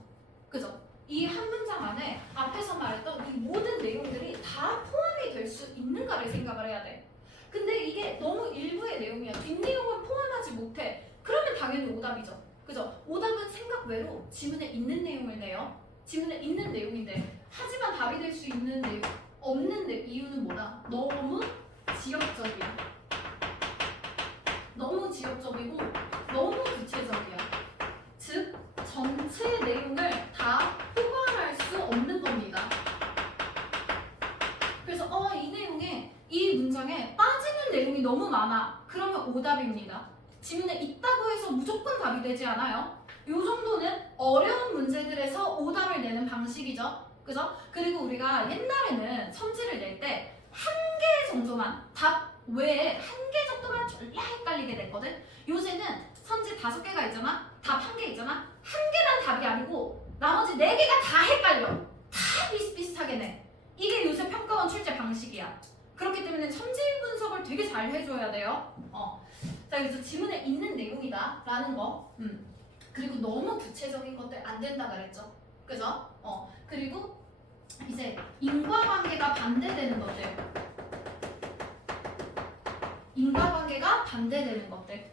그죠? 이 한 문장 안에 앞에서 말했던 이 모든 내용들이 다 포함이 될 수 있는가를 생각을 해야 돼. 근데 이게 너무 일부의 내용이야. 뒷내용을 포함하지 못해. 그러면 당연히 오답이죠. 그죠? 오답은 생각 외로 지문에 있는 내용을 내요. 지문에 있는 내용인데, 하지만 답이 될 수 있는 내용 없는 이유는 뭐다? 너무 지역적이야. 너무 지역적이고 너무 구체적이야. 즉 전체 내용을 다 너무 많아. 그러면 오답입니다. 지문에 있다고 해서 무조건 답이 되지 않아요. 이 정도는 어려운 문제들에서 오답을 내는 방식이죠. 그죠? 그리고 우리가 옛날에는 선지를 낼 때 한 개 정도만 답 외에 한 개 정도만 졸라 헷갈리게 됐거든. 요새는 선지 5개가 있잖아. 답 한 개 있잖아. 한 개만 답이 아니고 나머지 4개가 다 헷갈려. 다 비슷비슷하게 내. 이게 요새 평가원 출제 방식이야. 그렇기 때문에 선지 분석을 되게 잘 해줘야 돼요. 자, 그래서 지문에 있는 내용이다 라는 거. 그리고 너무 구체적인 것들 안 된다 그랬죠. 그죠? 그리고 이제 인과관계가 반대되는 것들. 인과관계가 반대되는 것들.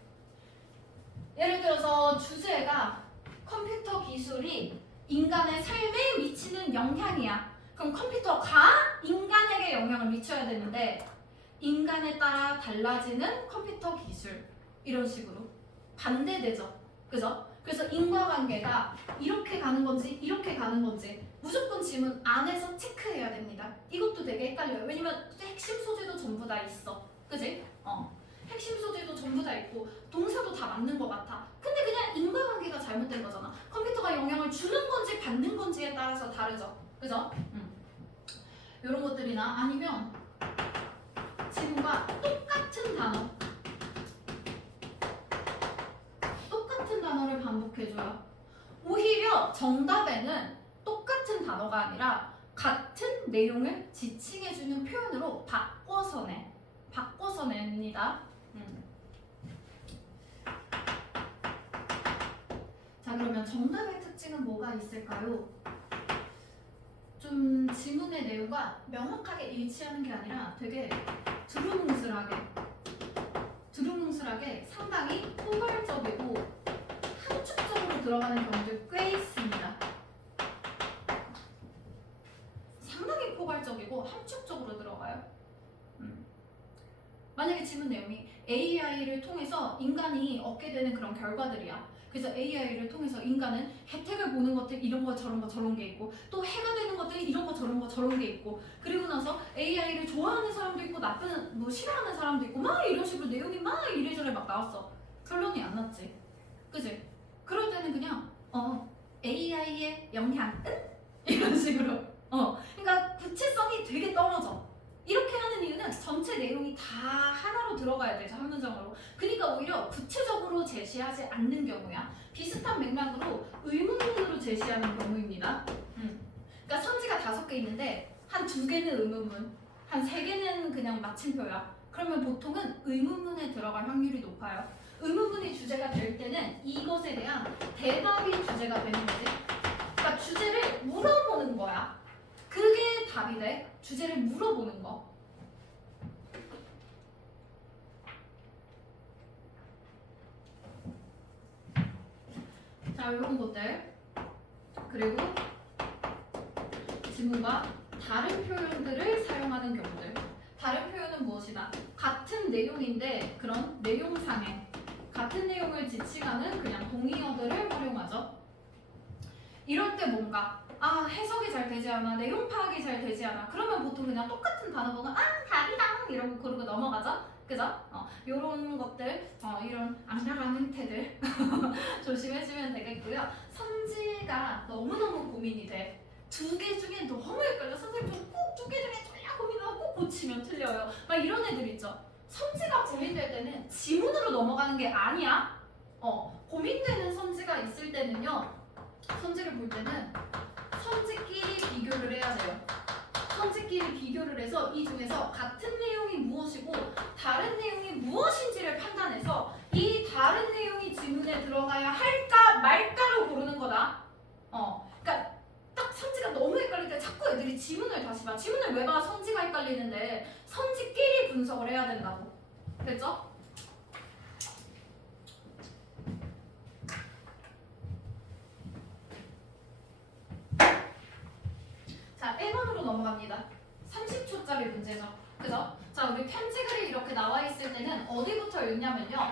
예를 들어서 주제가 컴퓨터 기술이 인간의 삶에 미치는 영향이야. 그럼 컴퓨터가 인간에게 영향을 미쳐야 되는데 인간에 따라 달라지는 컴퓨터 기술. 이런 식으로 반대되죠. 그죠? 그래서 인과관계가 이렇게 가는 건지 이렇게 가는 건지 무조건 지문 안에서 체크해야 됩니다. 이것도 되게 헷갈려요. 왜냐면 핵심 소재도 전부 다 있어. 그지? 핵심 소재도 전부 다 있고 동사도 다 맞는 것 같아. 근데 그냥 인과관계가 잘못된 거잖아. 컴퓨터가 영향을 주는 건지 받는 건지에 따라서 다르죠. 그죠? 이런 것들이나 아니면 지문과 똑같은 단어를 반복해줘요. 오히려 정답에는 똑같은 단어가 아니라 같은 내용을 지칭해주는 표현으로 바꿔서 냅니다. 자, 그러면 정답의 특징은 뭐가 있을까요? 좀 지문의 내용과 명확하게 일치하는 게 아니라 되게 두루뭉술하게 상당히 포괄적이고 함축적으로 들어가는 경우도 꽤 있습니다. 상당히 포괄적이고 함축적으로 들어가요. 만약에 지문 내용이 AI를 통해서 인간이 얻게 되는 그런 결과들이야. 그래서 AI를 통해서 인간은 혜택을 보는 것들 이런 거 저런 거 저런 게 있고 또 해가 되는 것들 이런 거 저런 거 저런 게 있고 그리고 나서 AI를 좋아하는 사람도 있고 나쁜 싫어하는 사람도 있고 막 이런 식으로 내용이 막 이래저래 막 나왔어. 결론이 안 났지. 그지? 그럴 때는 그냥 AI의 영향은? 이런 식으로 그러니까 구체성이 되게 떨어져. 이렇게 하는 이유는 전체 내용이 다 하나로 들어가야 되죠. 한 문장으로. 그러니까 오히려 구체적으로 제시하지 않는 경우야. 비슷한 맥락으로 의문문으로 제시하는 경우입니다. 그러니까 선지가 5개 있는데 한 2개는 의문문, 한 3개는 그냥 마침표야. 그러면 보통은 의문문에 들어갈 확률이 높아요. 의문문이 주제가 될 때는 이것에 대한 대답이 주제가 되는 거지. 그러니까 주제를 물어보는 거야. 그게 답이 돼. 주제를 물어보는 거. 자, 이런 것들. 그리고 지문과 다른 표현들을 사용하는 경우들. 다른 표현은 무엇이다? 같은 내용인데 그런 내용상의 같은 내용을 지칭하는 그냥 동의어들을 활용하죠. 이럴 때 뭔가 해석이 잘 되지 않아, 내용 파악이 잘 되지 않아. 그러면 보통 그냥 똑같은 단어 보면 답이다 이러고 그러고 넘어가죠. 그죠? 요런 것들, 이런 악랄한 행태들 조심해주면 되겠고요. 선지가 너무너무 고민이 돼. 2개 중에 너무 헷갈려. 선생님 좀 꼭 2개 중에 졸라 고민하고 꼭 고치면 틀려요. 막 이런 애들 있죠. 선지가 고민될 때는 지문으로 넘어가는 게 아니야. 고민되는 선지가 있을 때는요. 선지를 볼 때는 선지끼리 비교를 해야 돼요. 선지끼리 비교를 해서 이 중에서 같은 내용이 무엇이고 다른 내용이 무엇인지를 판단해서 이 다른 내용이 지문에 들어가야 할까 말까로 고르는 거다. 그러니까 딱 선지가 너무 헷갈릴 때 자꾸 애들이 지문을 다시 봐. 지문을 왜 봐? 선지가 헷갈리는데 선지끼리 분석을 해야 된다고. 됐죠? 자, 1번으로 넘어갑니다. 30초짜리 문제죠. 그죠? 자, 우리 편지글이 이렇게 나와 있을 때는 어디부터 읽냐면요.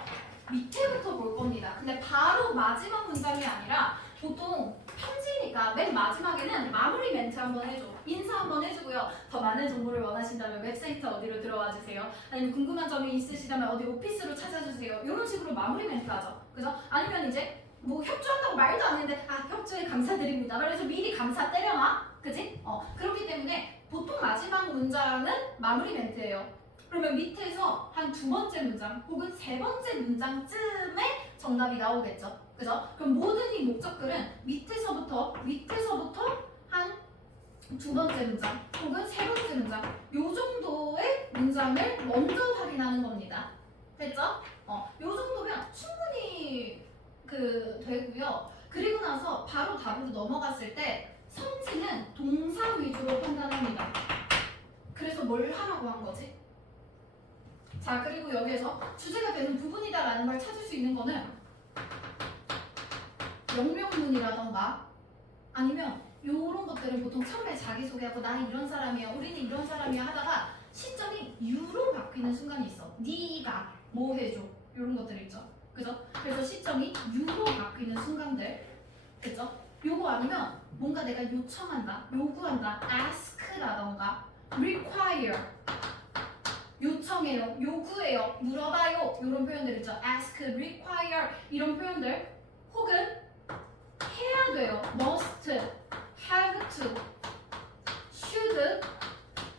밑에부터 볼 겁니다. 근데 바로 마지막 문장이 아니라 보통 편지 했으니까 맨 마지막에는 마무리 멘트 한번 해줘. 인사 한번 해주고요. 더 많은 정보를 원하신다면 웹사이트 어디로 들어와 주세요. 아니면 궁금한 점이 있으시다면 어디 오피스로 찾아주세요. 이런 식으로 마무리 멘트 하죠. 그죠? 아니면 이제 뭐 협조한다고 말도 안 했는데 협조에 감사드립니다. 그래서 미리 감사 때려놔. 그지? 그렇기 때문에 보통 마지막 문장은 마무리 멘트예요. 그러면 밑에서 한 두 번째 문장 혹은 세 번째 문장쯤에 정답이 나오겠죠. 그죠? 그럼 모든 이 목적글은 밑에서부터 한 두 번째 문장 혹은 세 번째 문장 요 정도의 문장을 먼저 확인하는 겁니다. 됐죠? 요 정도면 충분히 되고요. 그리고 나서 바로 답으로 넘어갔을 때 성질은 동사 위주로 판단합니다. 그래서 뭘 하라고 한 거지? 자, 그리고 여기에서 주제가 되는 부분이다라는 걸 찾을 수 있는 거는 영명문이라던가 아니면 요런 것들은 보통 처음에 자기소개하고 나는 이런 사람이야, 우리는 이런 사람이야 하다가 시점이 유로 바뀌는 순간이 있어. 네가 뭐 해줘 이런 것들 있죠. 그죠? 그래서 시점이 유로 바뀌는 순간들, 그죠? 요거 아니면 뭔가 내가 요청한다, 요구한다, ask라던가 require 요청해요, 요구해요, 물어봐요 이런 표현들 있죠. ask, require 이런 표현들 혹은 해야 돼요, must, have to, should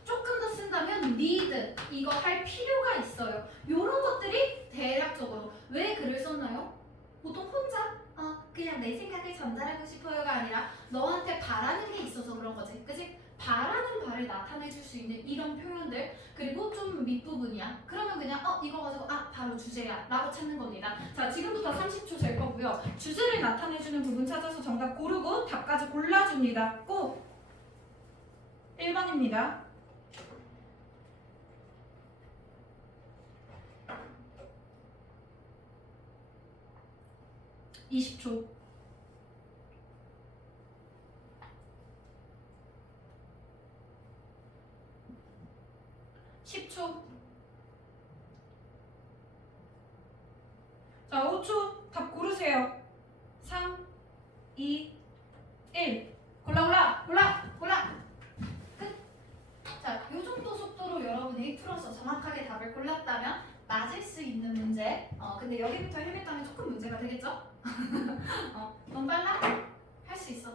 조금 더 쓴다면 need 이거 할 필요가 있어요. 이런 것들이 대략적으로 왜 글을 썼나요? 보통 혼자 그냥 내 생각을 전달하고 싶어요가 아니라 너한테 바라는 게 있어서 그런 거지. 그치? 바라는 바를 나타내 줄 수 있는 이런 표현들 그리고 좀 밑부분이야. 그러면 그냥 이거 가지고 바로 주제야 라고 찾는 겁니다. 자, 지금부터 30초 될 거고요. 주제를 나타내주는 부분 찾아서 정답 고르고 답까지 골라줍니다. 고! 1번입니다. (20초) 10초. 자, 5초. 답 고르세요. 3, 2, 1. 골라. 끝. 자, 요 정도 속도로 여러분이 풀어서 정확하게 답을 골랐다면 맞을 수 있는 문제. 근데 여기부터 헤맸다면 조금 문제가 되겠죠? 너무 빨라? 할 수 있어.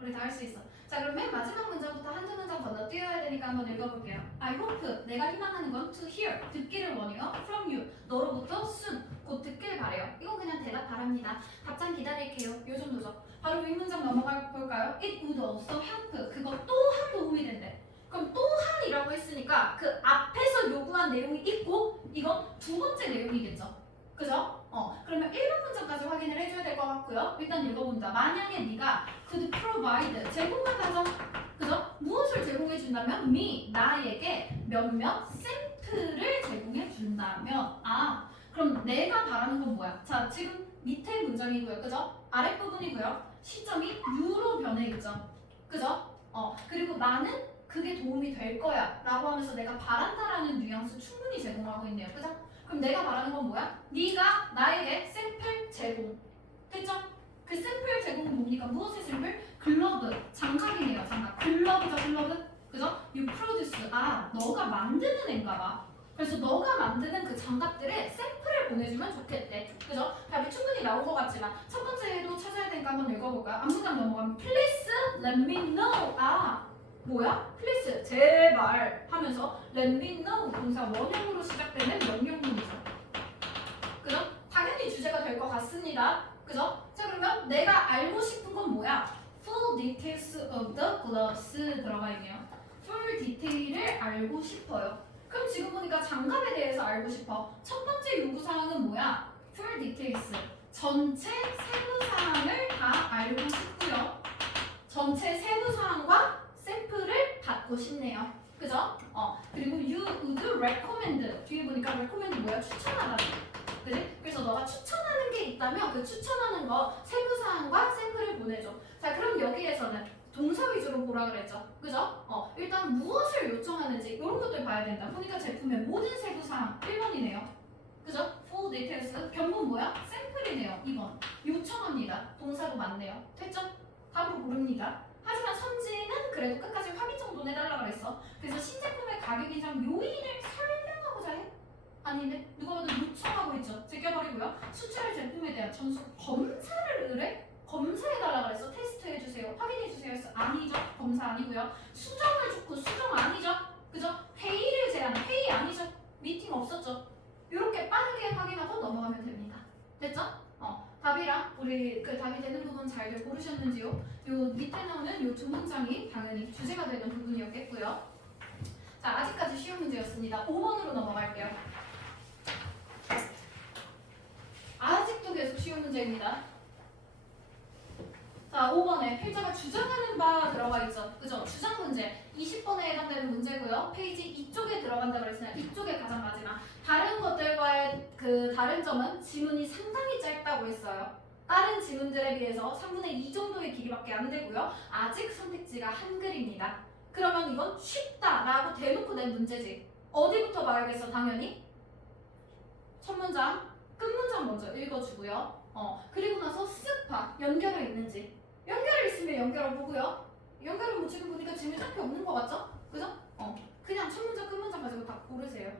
우리 다 할 수 있어. 자, 그럼 맨 마지막 문장부터 한두 문장 건너뛰어야 되니까 한번 읽어볼게요. I hope, 내가 희망하는 건 to hear, 듣기를 원해요. From you, 너로부터 soon, 곧 듣길 바래요. 이건 그냥 대답 바랍니다. 답장 기다릴게요. 요 정도죠. 바로 윗문장 넘어가 볼까요? It would also help, 그거 또한 도움이 된대. 그럼 또한이라고 했으니까 그 앞에서 요구한 내용이 있고 이건 두 번째 내용이겠죠. 그죠? 그러면 1번 문장까지 확인을 해줘야 될 것 같고요. 일단 읽어본다. 만약에 네가 could provide, 제공만 하자. 그죠? 무엇을 제공해준다면 me, 나에게 몇몇 샘플을 제공해준다면 그럼 내가 바라는 건 뭐야? 자, 지금 밑에 문장이고요. 그죠? 아랫부분이고요. 시점이 U로 변해있죠. 그죠? 그리고 나는 그게 도움이 될 거야 라고 하면서 내가 바란다라는 뉘앙스 충분히 제공하고 있네요. 그죠? 그럼 내가 말하는 건 뭐야? 네가 나에게 샘플 제공. 됐죠? 그 샘플 제공은 뭡니까? 무엇의 샘플? 글러브. 장갑이네요. 장갑. 글러브죠, 글러브. 그죠? You produce. 너가 만드는 앤가 봐. 그래서 너가 만드는 그 장갑들의 샘플을 보내주면 좋겠대. 그죠? 답이 충분히 나온 것 같지만 첫 번째도 찾아야 되니까 한번 읽어볼까요? 앞문장 넘어가면 Please let me know. 뭐야? Please 제발 하면서 let me know 동사 원형으로 시작되는 명령문이죠. 그죠? 당연히 주제가 될 것 같습니다. 그죠? 자, 그러면 내가 알고 싶은 건 뭐야? Full details of the gloves 들어가 있네요. Full detail을 알고 싶어요. 그럼 지금 보니까 장갑에 대해서 알고 싶어. 첫 번째 요구사항은 뭐야? Full details. 전체 세부사항을 다 알고 싶고요. 전체 세부사항과 샘플을 받고 싶네요. 그죠? 그리고 you would recommend. 뒤에 보니까 recommend 뭐야? 추천하다. 그지? 그래서 너가 추천하는 게 있다면 그 추천하는 거 세부사항과 샘플을 보내줘. 자, 그럼 여기에서는 동사 위주로 보라 그랬죠. 그죠? 일단 무엇을 요청하는지 이런 것들 봐야 된다. 보니까 제품의 모든 세부사항 1번이네요. 그죠? full details. 견본 뭐야? 샘플이네요. 2번. 요청합니다. 동사도 맞네요. 됐죠? 답으로 고르 모릅니다. 하지만 선지는 그래도 끝까지 확인 정도는 해달라 그랬어. 그래서 신제품의 가격 인상 요인을 설명하고자 해? 아닌데 누가 봐도 요청하고 있죠. 제껴버리고요. 수출할 제품에 대한 전수 검사를 의뢰? 검사해달라 그랬어. 테스트해주세요. 확인해주세요 했어. 아니죠. 검사 아니고요. 수정을 줬고 수정 아니죠. 그죠? 회의를 제안. 회의 아니죠. 미팅 없었죠. 이렇게 빠르게 확인하고 넘어가면 됩니다. 됐죠? 답이랑 우리 그 답이 되는 부분 잘들 고르셨는지요? 요 밑에 나오는 요 두 문장이 당연히 주제가 되는 부분이었겠고요. 자, 아직까지 쉬운 문제였습니다. 5번으로 넘어갈게요. 아직도 계속 쉬운 문제입니다. 자, 5번에 필자가 주장하는 바 들어가 있죠. 그죠? 주장 문제. 20번에 해당되는 문제고요. 페이지 이쪽에 들어간다 그랬으나 이쪽에 가장 마지막. 다른 것들과의 그 다른 점은 지문이 상당히 짧다고 했어요. 다른 지문들에 비해서 3분의 2 정도의 길이밖에 안 되고요. 아직 선택지가 한글입니다. 그러면 이건 쉽다라고 대놓고 낸 문제지. 어디부터 봐야겠어? 당연히 첫 문장, 끝 문장 먼저 읽어주고요. 그리고 나서 쓱 봐. 연결이 있는지. 연결이 있으면 연결을 보고요. 연결을 뭐 지금 보니까 지문이 딱히 없는 것 같죠? 그죠? 그냥 첫 문장, 끝 문장 가지고 다 고르세요.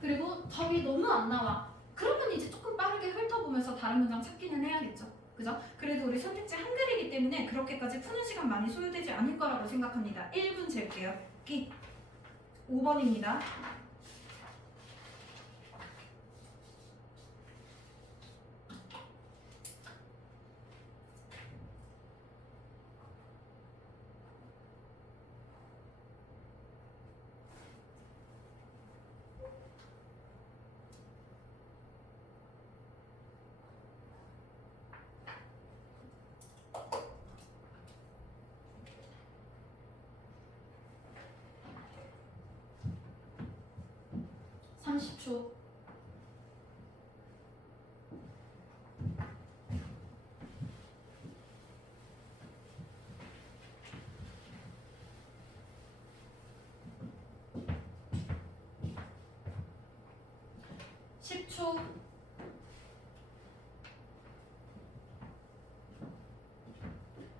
그리고 답이 너무 안 나와. 그러면 이제 조금 빠르게 훑어보면서 다른 문장 찾기는 해야겠죠. 그죠? 그래도 우리 선택지 한글이기 때문에 그렇게까지 푸는 시간 많이 소요되지 않을 거라고 생각합니다. 1분 잴게요. 5번입니다. (30초) 10초.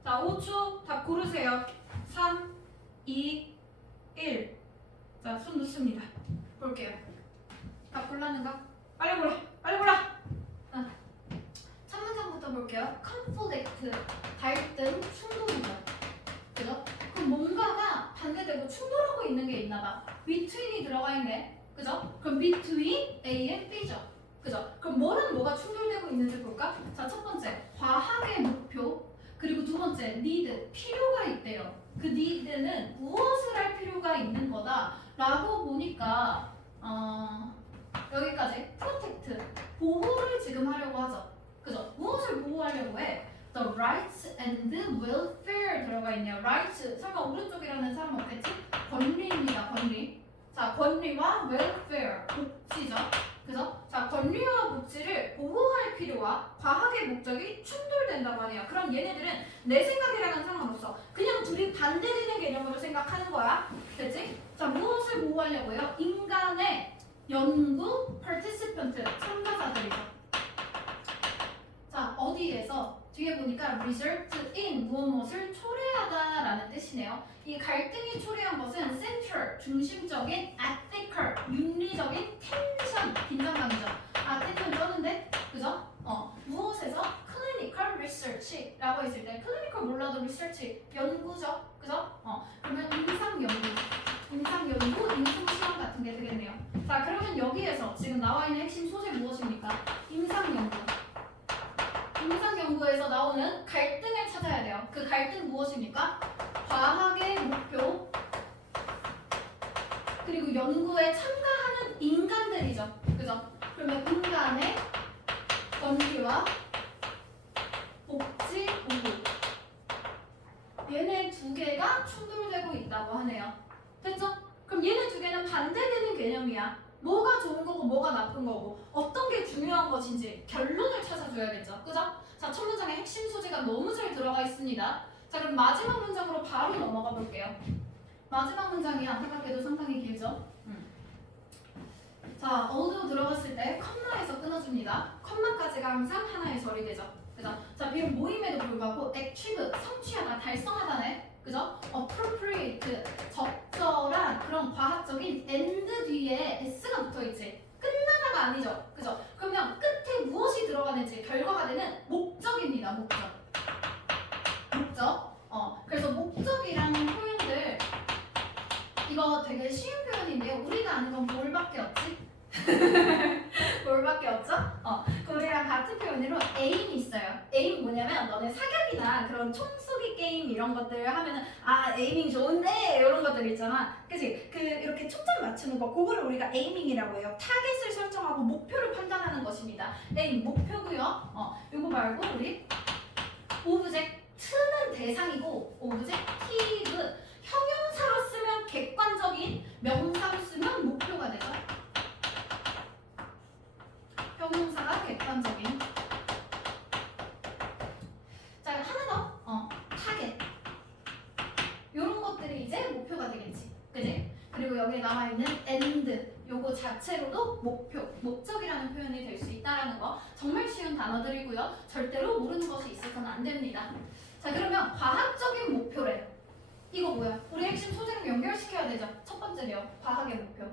자, 5초. 답 고르세요. 3, 2, 1. 자, 손 놓습니다. 볼게요. 답 골랐는가? 빨리 골라. 빨리 골라. 첫 문장부터 볼게요. conflict, 갈등, 충돌이죠. 그죠? 그럼 뭔가가 반대되고 충돌하고 있는 게 있나 봐. between이 들어가 있네. 그죠? 그럼 between A and B죠. 그죠? 그럼 뭐랑 뭐가 충돌되고 있는지 볼까? 자, 첫 번째, 과학의 목표. 그리고 두 번째, need, 필요가 있대요. 그 need는 무엇을 할 필요가 있는 거다 라고 보니까 여기까지 protect, 보호를 지금 하려고 하죠. 그죠? 무엇을 보호하려고 해? The rights and welfare 들어가 있네요. rights, 설마 오른쪽이라는 사람 없겠지? 권리입니다. 권리. 자, 권리와 welfare, 복지죠. 그죠? 자, 권리와 복지를 보호할 필요와 과학의 목적이 충돌된다고 하네요. 그럼 얘네들은 내 생각이랑은 상관없어. 그냥 둘이 반대되는 개념으로 생각하는 거야. 됐지? 자, 무엇을 보호하려고요? 인간의 연구 participant, 참가자들이죠. 자, 어디에서? 뒤에 보니까 result in, 무엇을 초래하다라는 뜻이네요. 이 갈등이 초래한 것은 central, 중심적인, ethical, 윤리적인 텐션, 긴장감이죠. 텐션 쩌는데? 그죠? 무엇에서? clinical research라고 했을 때 clinical 몰라도 research, 연구죠. 그죠? 그러면 임상연구, 임상시험 같은 게 되겠네요. 자, 그러면 여기에서 지금 나와 있는 핵심 소재 무엇입니까? 임상연구에서 나오는 갈등을 찾아야 돼요. 그 갈등 무엇입니까? 과학의 목표, 그리고 연구에 참가하는 인간들이죠. 그죠? 그러면 인간의 권리와 복지 보호. 얘네 두 개가 충돌되고 있다고 하네요. 됐죠? 그럼 얘네 두 개는 반대되는 개념이야. 뭐가 좋은 거고 뭐가 나쁜 거고 어떤 게 중요한 것인지 결론을 찾아줘야겠죠. 그죠? 자, 첫 문장의 핵심 소재가 너무 잘 들어가 있습니다. 자, 그럼 마지막 문장으로 바로 넘어가 볼게요. 마지막 문장이 안타깝게도 상당히 길죠? 자, although 들어갔을 때 컴마에서 끊어줍니다. 컴마까지가 항상 하나의 절이 되죠. 그죠? 자, 비록 모임에도 불구하고 achieve 성취하다, 달성하다네. 그죠? appropriate 적절한 그런 과학적인 and 뒤에 s가 붙어있지. 끝나다가 아니죠. 그죠? 그러면 끝에 무엇이 들어가는지 결과가 되는 목적입니다. 목적. 그래서 목적이라는 표현들 이거 되게 쉬운 표현인데요. 우리가 아는 건 뭘밖에 없지? 뭘밖에 없죠? 그거랑 같은 표현으로 aim 있어요. aim 뭐냐면 너네 사격이나 그런 총쏘기 게임 이런 것들 하면은 아 에이밍 좋은데 이런 것들 있잖아. 그치? 그 이렇게 초점 맞추는 거 그거를 우리가 에이밍이라고 해요. 타겟을 설정하고 목표를 판단하는 것입니다. aim 목표고요. 요거 말고 우리 오브젝트는 대상이고 오브젝티브 형용사로 쓰면 객관적인, 명사로 쓰면 목표가 되죠. 형용사가 객관적인. 자, 하나 더. 타겟. 요런 것들이 이제 목표가 되겠지. 그지? 그리고 여기에 남아있는 and. 요거 자체로도 목적이라는 표현이 될 수 있다라는 거. 정말 쉬운 단어들이고요. 절대로 모르는 것이 있어서는 안 됩니다. 자, 그러면 과학적인 목표래. 이거 뭐야? 우리 핵심 소재를 연결시켜야 되죠. 첫 번째요. 과학의 목표.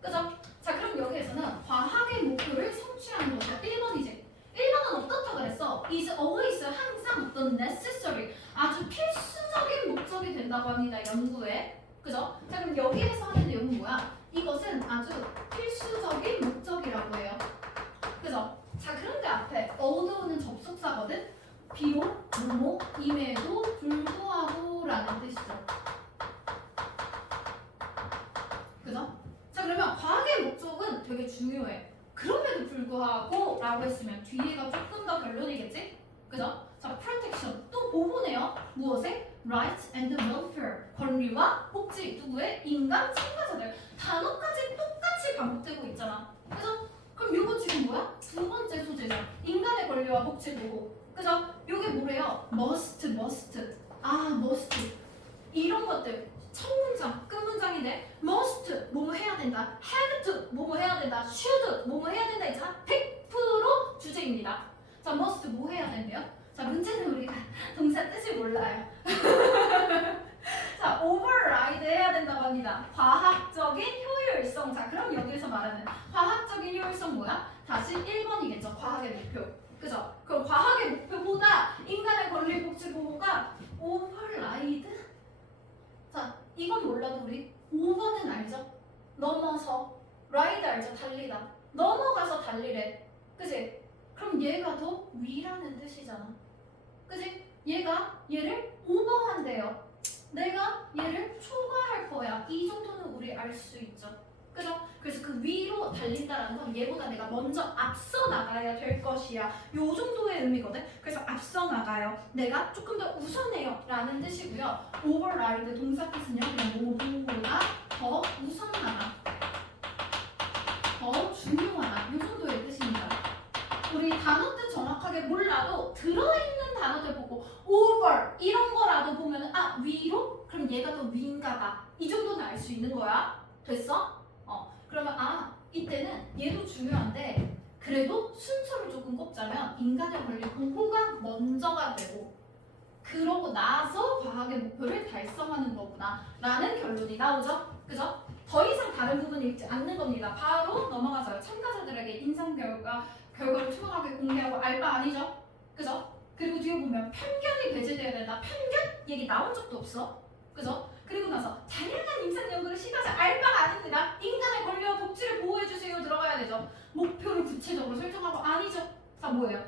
그죠? 자, 그럼 여기에서는 과학의 목표를 성취하는 거죠. 1번이지. 1번은 어떻다 그랬어? is always 항상 어떤 necessary 아주 필수적인 목적이 된다고 합니다. 연구에. 그죠? 자, 그럼 여기에서 하는 내용은 뭐야? 이것은 아주 필수적인 목적이라고 해요. 그죠? 자, 그런데 앞에 althought는 접속사거든? 비록, 임에도 불구하고 라는 뜻이죠. 그죠? 자, 그러면 과학의 목적은 되게 중요해. 그럼에도 불구하고 라고 했으면 뒤에가 조금 더 결론이겠지? 그죠? 자, protection 또 보호네요. 무엇에? Rights and welfare 권리와 복지 누구의? 인간 참가자들. 단어까지 똑같이 반복되고 있잖아. 그죠? 그럼 이거 지금 뭐야? 두 번째 소재죠. 인간의 권리와 복지 보호. 그죠? 요게 뭐래요? must. must. 이런 것들. 첫 문장, 끝 문장인데 must 뭐뭐 해야 된다, have to 뭐뭐 해야 된다, should 뭐뭐 해야 된다 있잖아. 100% 주제입니다. 자, must 뭐 해야 된대요? 자, 문제는 우리가 동사 뜻을 몰라요. 자, override 해야 된다고 합니다. 과학적인 효율성. 자, 그럼 여기에서 말하는 과학적인 효율성 뭐야? 다시 1번이겠죠. 과학의 목표. 그죠? 그럼 과학의 목표보다 인간의 권리 복지 보호가 override? 자, 이건 몰라도 우리 5번은 알죠? 넘어서 ride 알죠? 달리다. 넘어가서 달리래. 그치? 그럼 얘가 더 위라는 뜻이잖아. 그치? 얘가 얘를 오버한대요. 내가 얘를 초과할 거야. 이 정도는 우리 알 수 있죠. 그죠? 그래서 그 위로 달린다라는 건 얘보다 내가 먼저 앞서 나가야 될 것이야. 요 정도의 의미거든. 그래서 앞서 나가요. 내가 조금 더 우선해요. 라는 뜻이고요. override 동사 뜻은요. 그냥 뭐보다 더 우선하다. 더 중요하다. 요 정도의 뜻입니다. 우리 단어 뜻 정확하게 몰라도 들어있는 단어들 보고 over 이런 거라도 보면은 아 위로? 그럼 얘가 더 위인가 봐. 이 정도는 알 수 있는 거야. 됐어? 그러면 아 이때는 얘도 중요한데 그래도 순서를 조금 꼽자면 인간의 권리 보호가 먼저가 되고 그러고 나서 과학의 목표를 달성하는 거구나 라는 결론이 나오죠. 그죠? 더 이상 다른 부분이 있지 않는 겁니다. 바로 넘어가서요. 참가자들에게 인상 결과를 투명하게 공개하고 알 바 아니죠? 그죠? 그리고 뒤에 보면 편견이 배제돼야 된다. 편견? 얘기 나온 적도 없어. 그죠? 그리고 나서 다양한 임상 연구를 시도해서 알 바가 아닙니다. 인간의 권리와 복지를 보호해주세요 들어가야 되죠. 목표를 구체적으로 설정하고 아니죠. 자 뭐예요?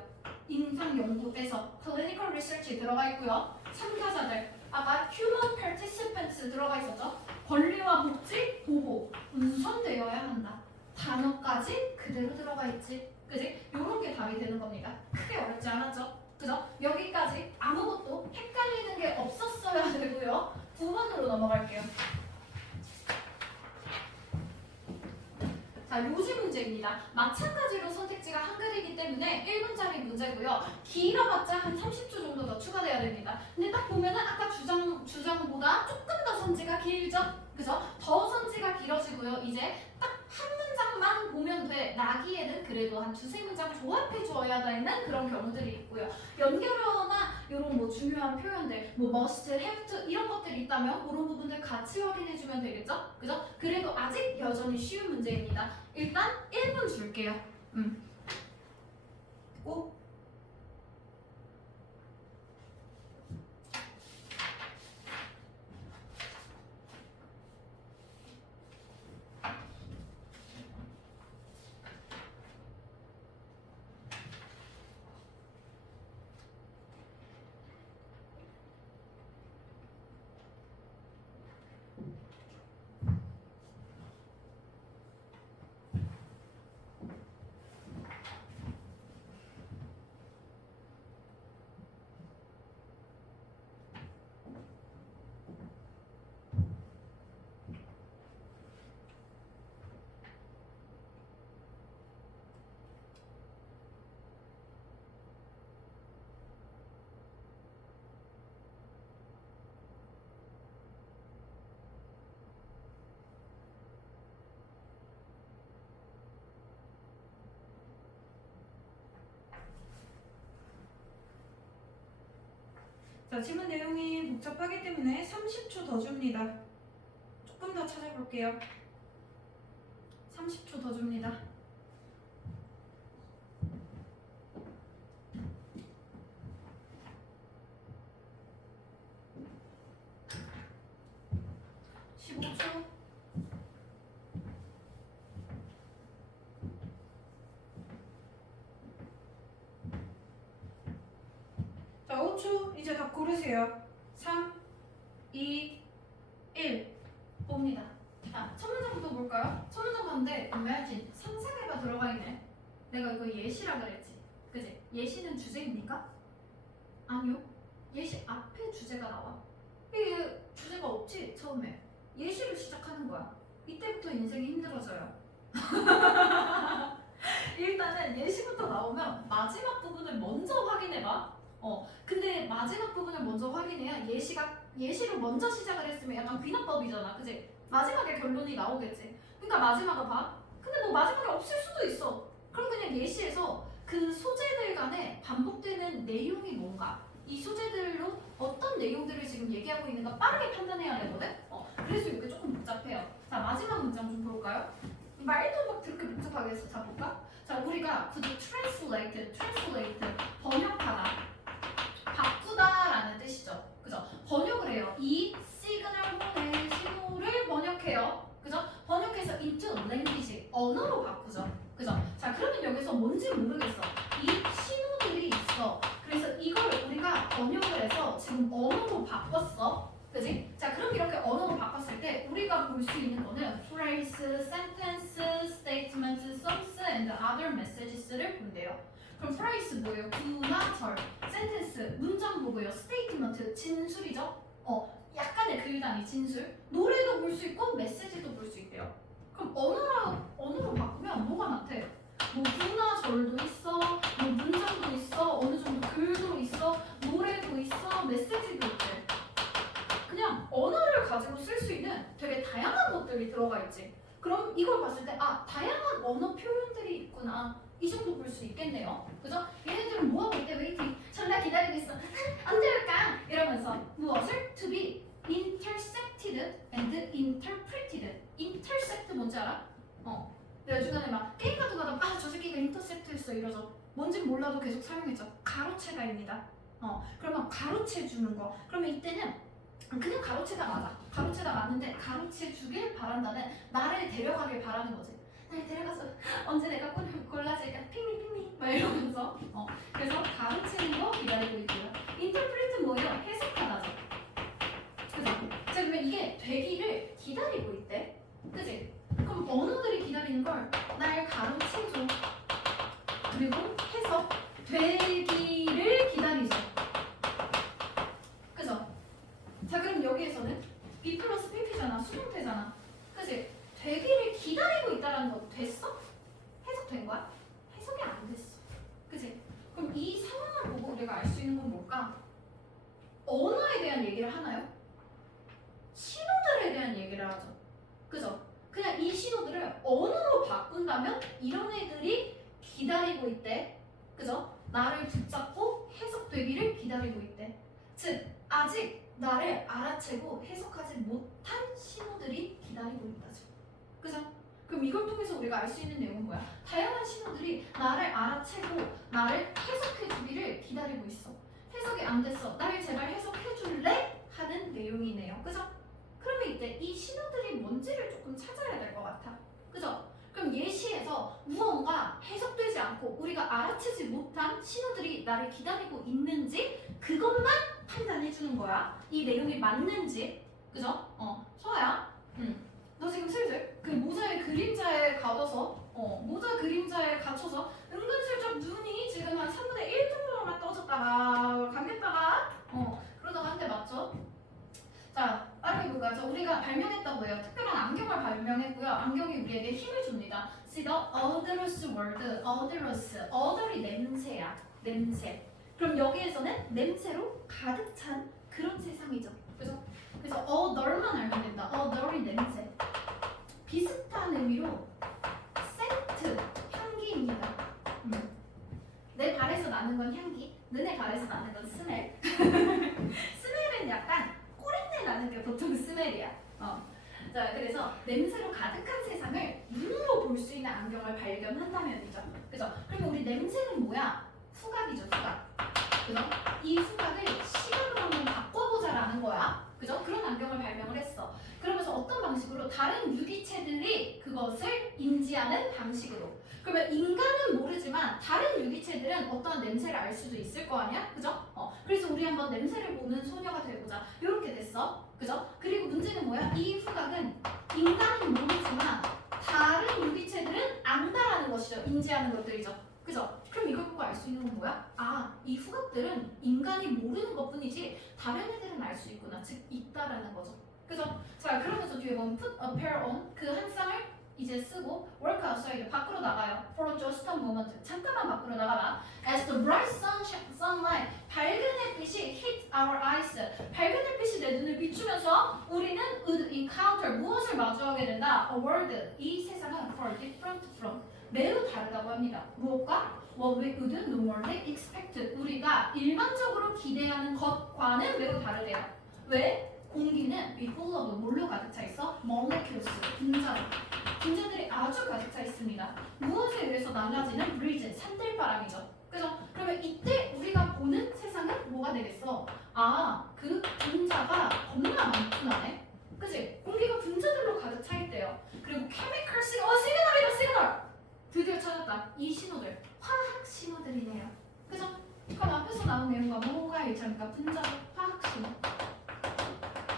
임상 연구에서 clinical research 들어가 있고요. 참가자들 아까 human participants 들어가 있었죠. 권리와 복지 보호 우선되어야 한다. 단어까지 그대로 들어가 있지. 그지? 요런 게 답이 되는 겁니다. 크게 어렵지 않았죠? 그죠? 여기까지 아무것도 헷갈리는 게 없었어야 되고요. 9번으로 넘어갈게요. 자, 요지 문제입니다. 마찬가지로 선택지가 한글이기 때문에 1분짜리 문제고요. 길어봤자 한 30초 정도 더 추가돼야 됩니다. 근데 딱 보면은 아까 주장보다 조금 더 선지가 길죠? 그죠? 더 선지가 길어지고요. 이제 딱 한 문장만 보면 돼. 나기에는 그래도 한 두세 문장 조합해 줘야 되는 그런 경우들이 있고요. 연결어나 이런 뭐 중요한 표현들, 뭐 must, have to 이런 것들이 있다면 그런 부분들 같이 확인해 주면 되겠죠? 그죠? 그래도 아직 여전히 쉬운 문제입니다. 일단 1분 줄게요. 오. 자, 질문 내용이 복잡하기 때문에 30초 더 줍니다. 조금 더 찾아볼게요. 30초 더 줍니다. 자, 5초 이제 다 고르세요. 3, 2, 1. 봅니다. 자, 첫 문장부터 볼까요? 첫 문장 봤는데 imagine, 상상해봐 들어가 있네. 내가 이거 예시라 그랬지. 그지? 예시는 주제입니까? 아니요. 예시 앞에 주제가 나와. 이게 주제가 없지 처음에. 예시를 시작하는 거야. 이때부터 인생이 힘들어져요. 일단은 예시부터 나오면 마지막 부분을 먼저 확인해봐. 근데 마지막 부분을 먼저 확인해야 예시를 먼저 시작을 했으면 약간 귀납법이잖아, 그지? 마지막에 결론이 나오겠지. 그러니까 마지막을 봐. 근데 뭐 마지막에 없을 수도 있어. 그럼 그냥 예시에서 그 소재들 간에 반복되는 내용이 뭔가, 이 소재들로 어떤 내용들을 지금 얘기하고 있는가 빠르게 판단해야 되거든? 그래서 이게 조금 복잡해요. 자, 마지막 문장 좀 볼까요? 말도 막 그렇게 복잡하게 해서 자 볼까? 자, 우리가 could translate, 번역하다, 바꾸다라는 뜻이죠. 그죠? 번역을 해요. 이 시그널 신호를 번역해요. 그죠? 번역해서 into language, 언어로 바꾸죠. 그죠? 자, 그러면 여기서 뭔지 모르겠어. 이 신호들이 있어. 그래서 이걸 우리가 번역을 해서 지금 언어로 바꿨어. 그지? 자, 그럼 이렇게 언어로 바꿨을 때 우리가 볼 수 있는 거는 phrase, sentence, statement, songs, and other messages를 본대요. 그럼 phrase 뭐예요? 구나 절. sentence 문장 보고요. statement 진술이죠. 약간의 글단위 진술. 노래도 볼 수 있고 메시지도 볼 수 있대요. 그럼 언어로 바꾸면 뭐가 나태? 뭐 구나 절도 있어, 뭐 문장도 있어, 어느 정도 글도 있어, 노래도 있어, 메시지도 있대. 그냥 언어를 가지고 쓸 수 있는 되게 다양한 것들이 들어가 있지. 그럼 이걸 봤을 때 다양한 언어 표현들이 있구나. 이 정도 볼 수 있겠네요. 그죠? 얘네들은 뭐하고 있대? 웨이팅. 전날 기다리고 있어. 언제 올까? 이러면서 무엇을? To be intersected and interpreted. intersect 뭔지 알아? 내가 주변에 막 게임 같은 거 하다가 저 새끼가 인터셉트 했어 이러죠. 뭔진 몰라도 계속 사용했죠. 가로채다입니다. 그러면 가로채 주는 거. 그러면 이때는 그냥 가로채다 맞아. 가로채다 맞는데 가로채 주길 바란다는 나를 데려가길 바라는 거지. 날 데려가서 언제 내가 골라질까? 핑미 막 이러면서 그래서 가로채는 거 기다리고 있고요. 인터프리트 뭐예요? 해석하다죠. 그죠? 자, 그러면 이게 되기를 기다리고 있대. 그지? 그럼 언어들이 기다리는 걸 날 가로채줘. 그리고 해석 되기를 기다리죠. 그죠? 자, 그럼 여기에서는 B 플러스 PP잖아. 수동태잖아. 그지? 되기를 기다리고 있다라는 거 됐어? 해석된 거야? 해석이 안 됐어. 그지? 그럼 이 상황을 보고 우리가 알 수 있는 건 뭘까? 언어에 대한 얘기를 하나요? 신호들에 대한 얘기를 하죠. 그죠? 그냥 이 신호들을 언어로 뭐라면 이런 애들이 기다리고 있대. 그죠? 나를 붙잡고 해석되기를 기다리고 있대. 즉 아직 나를 알아채고 해석하지 못한 신호들이 기다리고 있다죠. 그죠? 그럼 이걸 통해서 우리가 알 수 있는 내용은 뭐야? 다양한 신호들이 나를 알아채고 나를 해석해 주기를 기다리고 있어. 해석이 안 됐어. 나를 제발 해석해 줄래? 하는 내용이네요. 그죠? 그러면 이때 이 신호들이 뭔지를 조금 찾아야 될 것 같아. 그죠? 그럼 예시에서 무언가 해석되지 않고 우리가 알아채지 못한 신호들이 나를 기다리고 있는지 그것만 판단해 주는 거야. 이 내용이 맞는지. 그죠? 소아야. 너 지금 슬슬 그 모자의 그림자에 가둬서 모자 그림자에 갇혀서 은근슬쩍 눈이 지금 한 3분의 1 정도만 떠졌다가 감겼다가 그러다가 한 대 맞죠? 자, 빠르게 볼까요? 자, 우리가 발명했다고 해요. 특별한 안경을 발명했고요. 안경이 우리에게 힘을 줍니다. See the odorous word. odorous. odor이 냄새야. 냄새. 그럼 여기에서는 냄새로 가득 찬 그런 세상이죠. 그죠? 그래서 odor만 알면 된다. odor이 냄새. 비슷한 의미로 scent, 향기입니다. 내 발에서 나는 건 향기, 너네 발에서 나는 건 스멜. 스멜은 약간 꼬린내 나는 게 보통 스멜이야. 자, 그래서 냄새로 가득한 세상을 눈으로 볼 수 있는 안경을 발견한다면이죠. 그죠? 그러면 우리 냄새는 뭐야? 후각이죠, 후각. 그죠? 이 후각을 시각으로 한번 바꿔보자라는 거야. 그죠? 그런 안경을 발명을 했어. 그러면서 어떤 방식으로 다른 유기체들이 그것을 인지하는 방식으로. 그러면 인간은 모르지만 다른 유기체들은 어떤 냄새를 알 수도 있을 거 아니야? 그죠? 그래서 우리 한번 냄새를 보는 소녀가 되보자. 이렇게 됐어. 그죠? 그리고 문제는 뭐야? 이 후각은 인간은 모르지만 다른 유기체들은 안다라는 것이죠. 인지하는 것들이죠. 그죠? 그럼 이걸 보고 알 수 있는 건 뭐야? 아, 이 후각들은 인간이 모르는 것뿐이지 다른 애들은 알 수 있구나. 즉 있다라는 거죠. 그죠? 자, 그러면서 뒤에 보면 put a pair on 그 한 쌍을 이제 쓰고 work outside 밖으로 나가요. For just a moment 잠깐만 밖으로 나가라. As the bright sunlight 밝은 햇빛이 hit our eyes 밝은 햇빛이 내 눈을 비추면서 우리는 would encounter 무엇을 마주하게 된다? A world 이 세상은 far different from 매우 다르다고 합니다. 무엇과? What we would normally expect 우리가 일반적으로 기대하는 것과는 매우 다르대요. 왜? 공기는 be full of 뭘로 가득 차 있어? molecules 분자들이 아주 가득 차 있습니다. 무엇에 의해서 날라지는 breeze 산들바람이죠. 그죠? 그러면 이때 우리가 보는 세상은 뭐가 되겠어? 아, 그 분자가 겁나 많구나네. 그치? 공기가 분자들로 가득 차 있대요. 그리고 chemical 시그널이다 시그널. 드디어 찾았다. 이 신호들 화학 신호들이네요. 그죠? 그럼 앞에서 나온 내용과 뭐가 일치합니까? 분자 화학 신호.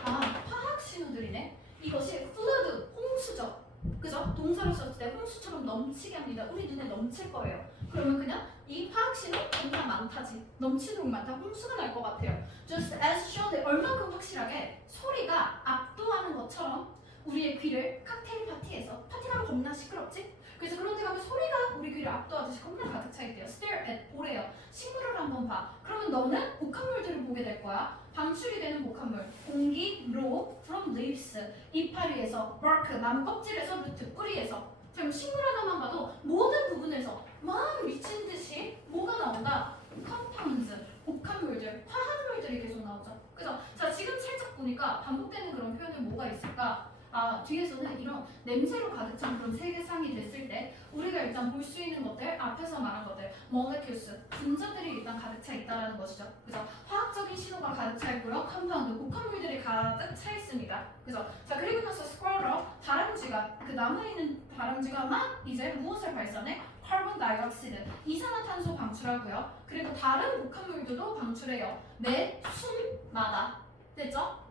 아, 화학 신호들이네. 이것이 flood, 홍수죠. 그죠? 동사로 썼을 때 홍수처럼 넘치게 합니다. 우리 눈에 넘칠 거예요. 그러면 그냥 이 화학 신호 정말 많다지. 넘치도록 많다. 홍수가 날 것 같아요. Just as sure 얼만큼 확실하게 소리가 압도하는 것처럼 우리의 귀를 칵테일 파티에서 파티가면 겁나 시끄럽지? 그래서 그런 데 가면 소리가 우리 귀를 압도하듯이 겁나 가득 차 있대요. Stare at 보래요. 식물을 한번 봐. 그러면 너는 복합물들을 보게 될 거야. 방출이 되는 복합물. 공기, 로, from leaves, 이파리에서, bark, 나무 껍질에서, 루트, 뿌리에서. 그럼 식물 하나만 봐도 모든 부분에서 막 미친 듯이 뭐가 나온다? compounds, 복합물들, 화합물들이 계속 나오죠. 그죠? 자, 지금 살짝 보니까 반복되는 그런 표현이 뭐가 있을까? 아, 뒤에서는 이런 냄새로 가득 찬 그런 세계상이 됐을 때 우리가 일단 볼 수 있는 것들, 앞에서 말한 것들, molecules, 분자들이 일단 가득 차 있다는 것이죠. 그죠? 화학적인 신호가 가득 차 있고요. 컴파운드, 복합물들이 가득 차 있습니다. 그죠? 자, 그리고 나서 squirrel, 다람쥐가, 그 나무에 있는 다람쥐가 막 이제 무엇을 발산해? 카본 다이옥시드, 이산화탄소 방출하고요. 그리고 다른 복합물들도 방출해요. 매 순마다. 됐죠?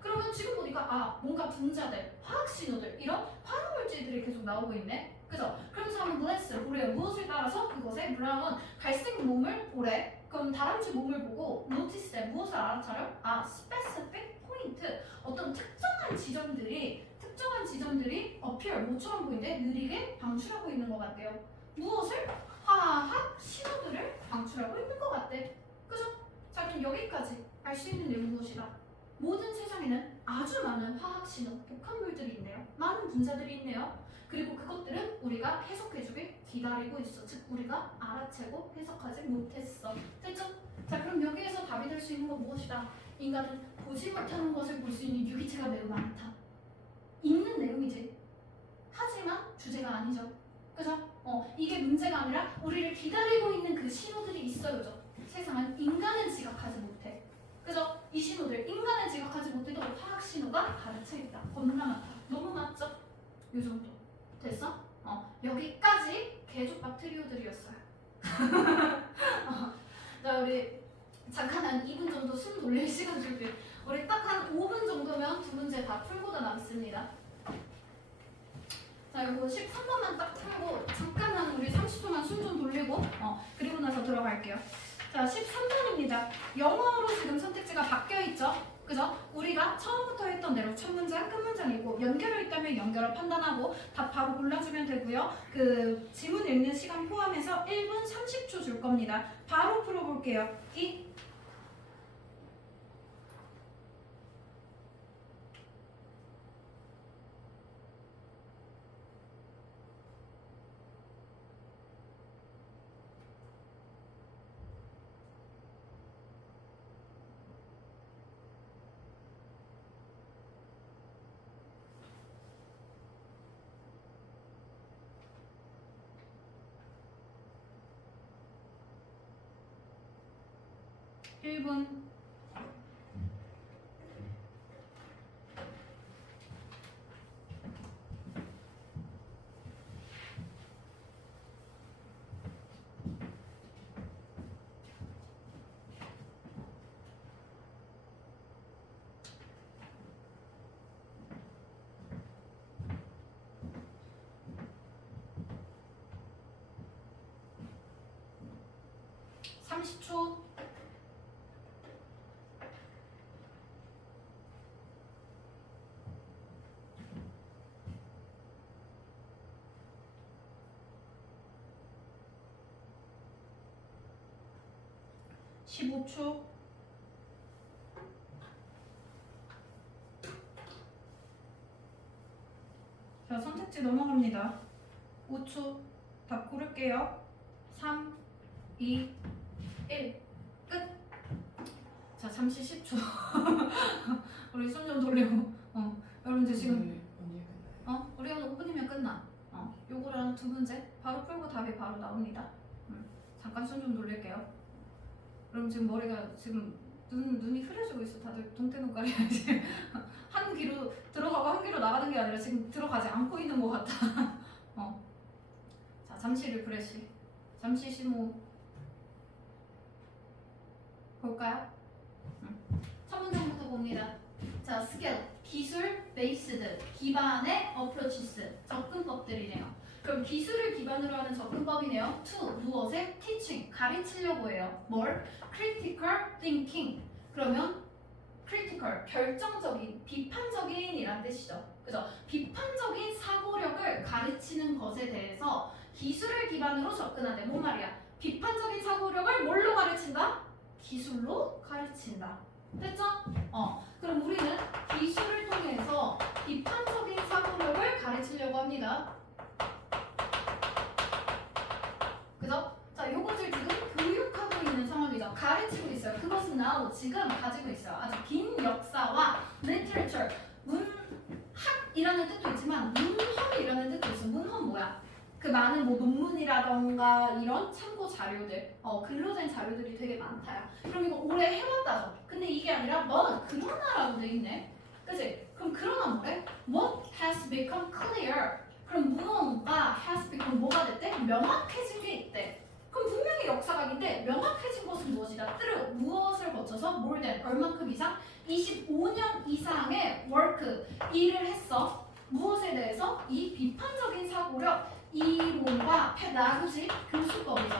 그러면 지금 보니까 아, 뭔가 분자들, 화학 신호들, 이런 화학 물질들이 계속 나오고 있네. 그죠? 그러면서 한번 글래스 보래요. 무엇을 따라서 그것에 브라운 갈색 몸을 보래. 그럼 다람쥐 몸을 보고 노티스에 무엇을 알아차려? 아, 스페시픽 포인트. 어떤 특정한 지점들이 appear 모처럼 보이는데 느리게 방출하고 있는 것 같대요. 무엇을? 화학 신호들을 방출하고 있는 것 같대. 그죠? 자, 그럼 여기까지 알 수 있는 내용 무엇이다? 모든 세상에는 아주 많은 화학 신호, 복합물들이 있네요. 많은 분자들이 있네요. 그리고 그것들은 우리가 해석해주길 기다리고 있어. 즉 우리가 알아채고 해석하지 못했어. 됐죠? 자, 그럼 여기에서 답이 될 수 있는 건 무엇이다? 인간은 보지 못하는 것을 볼 수 있는 유기체가 매우 많다. 있는 내용이지. 하지만 주제가 아니죠. 그죠? 이게 문제가 아니라 우리를 기다리고 있는 그 신호들이 있어요죠. 세상은 인간은 지각하지 못해. 그죠? 이 신호들 인간은 지각하지 못해도 화학 신호가 가르쳐 있다. 겁나 많다. 너무 많죠? 요 정도. 됐어? 여기까지 개족밥 트리오들이었어요. 자, 우리 잠깐 한 2분 정도 숨 돌릴 시간 줄게. 우리 딱 한 5분 정도면 두 문제 다 풀고도 남습니다. 자, 이거 13번만 딱 풀고 잠깐 한 우리 30초만 숨 좀 돌리고 그리고 나서 들어갈게요. 자, 13번입니다. 영어로 지금 선택지가 바뀌어 있죠? 그죠? 우리가 처음부터 했던 대로 첫 문장, 끝 문장이고 연결이 있다면 연결을 판단하고 답 바로 골라주면 되고요. 그 지문 읽는 시간 포함해서 1분 30초 줄 겁니다. 바로 풀어볼게요. 1분. (30초) 15초. 자, 선택지 넘어갑니다. 5초. 답 고를게요. 3, 2, 1. 끝. 자, 잠시 10초. 우리 숨 좀 돌리고. 여러분들 지금 우리 한 5분이면 끝나. 요거랑 두 문제 바로 풀고 답이 바로 나옵니다. 잠깐 숨 좀 돌릴게요. 그럼 지금 머리가 지금 눈이 흐려지고 있어. 다들 동태눈깔이 한 귀로 들어가고 한 귀로 나가는 게 아니라 지금 들어가지 않고 있는 것 같아. 자, 잠시 리프레시. 잠시 심호. 볼까요? 첫 문장부터 봅니다. 자, 스킬, 기술, 베이스드, 기반의 어프로치스, 접근법들이네요. 그럼 기술을 기반으로 하는 접근법이네요. to, 무엇에? teaching, 가르치려고 해요. 뭘? critical thinking. 그러면 critical, 결정적인, 비판적인 이란 뜻이죠. 그죠? 비판적인 사고력을 가르치는 것에 대해서 기술을 기반으로 접근하는데 뭔 말이야? 비판적인 사고력을 뭘로 가르친다? 기술로 가르친다. 됐죠? 그럼 우리는 기술을 통해서 비판적인 사고력을 가르치려고 합니다. 그죠? 자, 요것을 지금 교육하고 있는 상황이죠. 가르치고 있어요. 그것은 now 지금 가지고 있어요. 아주 긴 역사와 literature, 문학이라는 뜻도 있지만 문헌이라는 뜻도 있어요. 문헌 뭐야? 그 많은 뭐 논문이라던가 이런 참고 자료들, 근로된 자료들이 되게 많다요. 그럼 이거 오래 해왔다죠. 근데 이게 아니라 뭐는 그러나라고 돼 있네. 그치? 그럼 그러나 뭐래? What has become clear? 그럼 무언가 has become 뭐가 됐대? 명확해진 게 있대. 그럼 분명히 역사각인데 명확해진 것은 무엇이다? through 무엇을 거쳐서 more than 얼만큼 이상? 25년 이상의 work 일을 했어. 무엇에 대해서? 이 비판적인 사고력 이론과 페다고지 교수법이죠.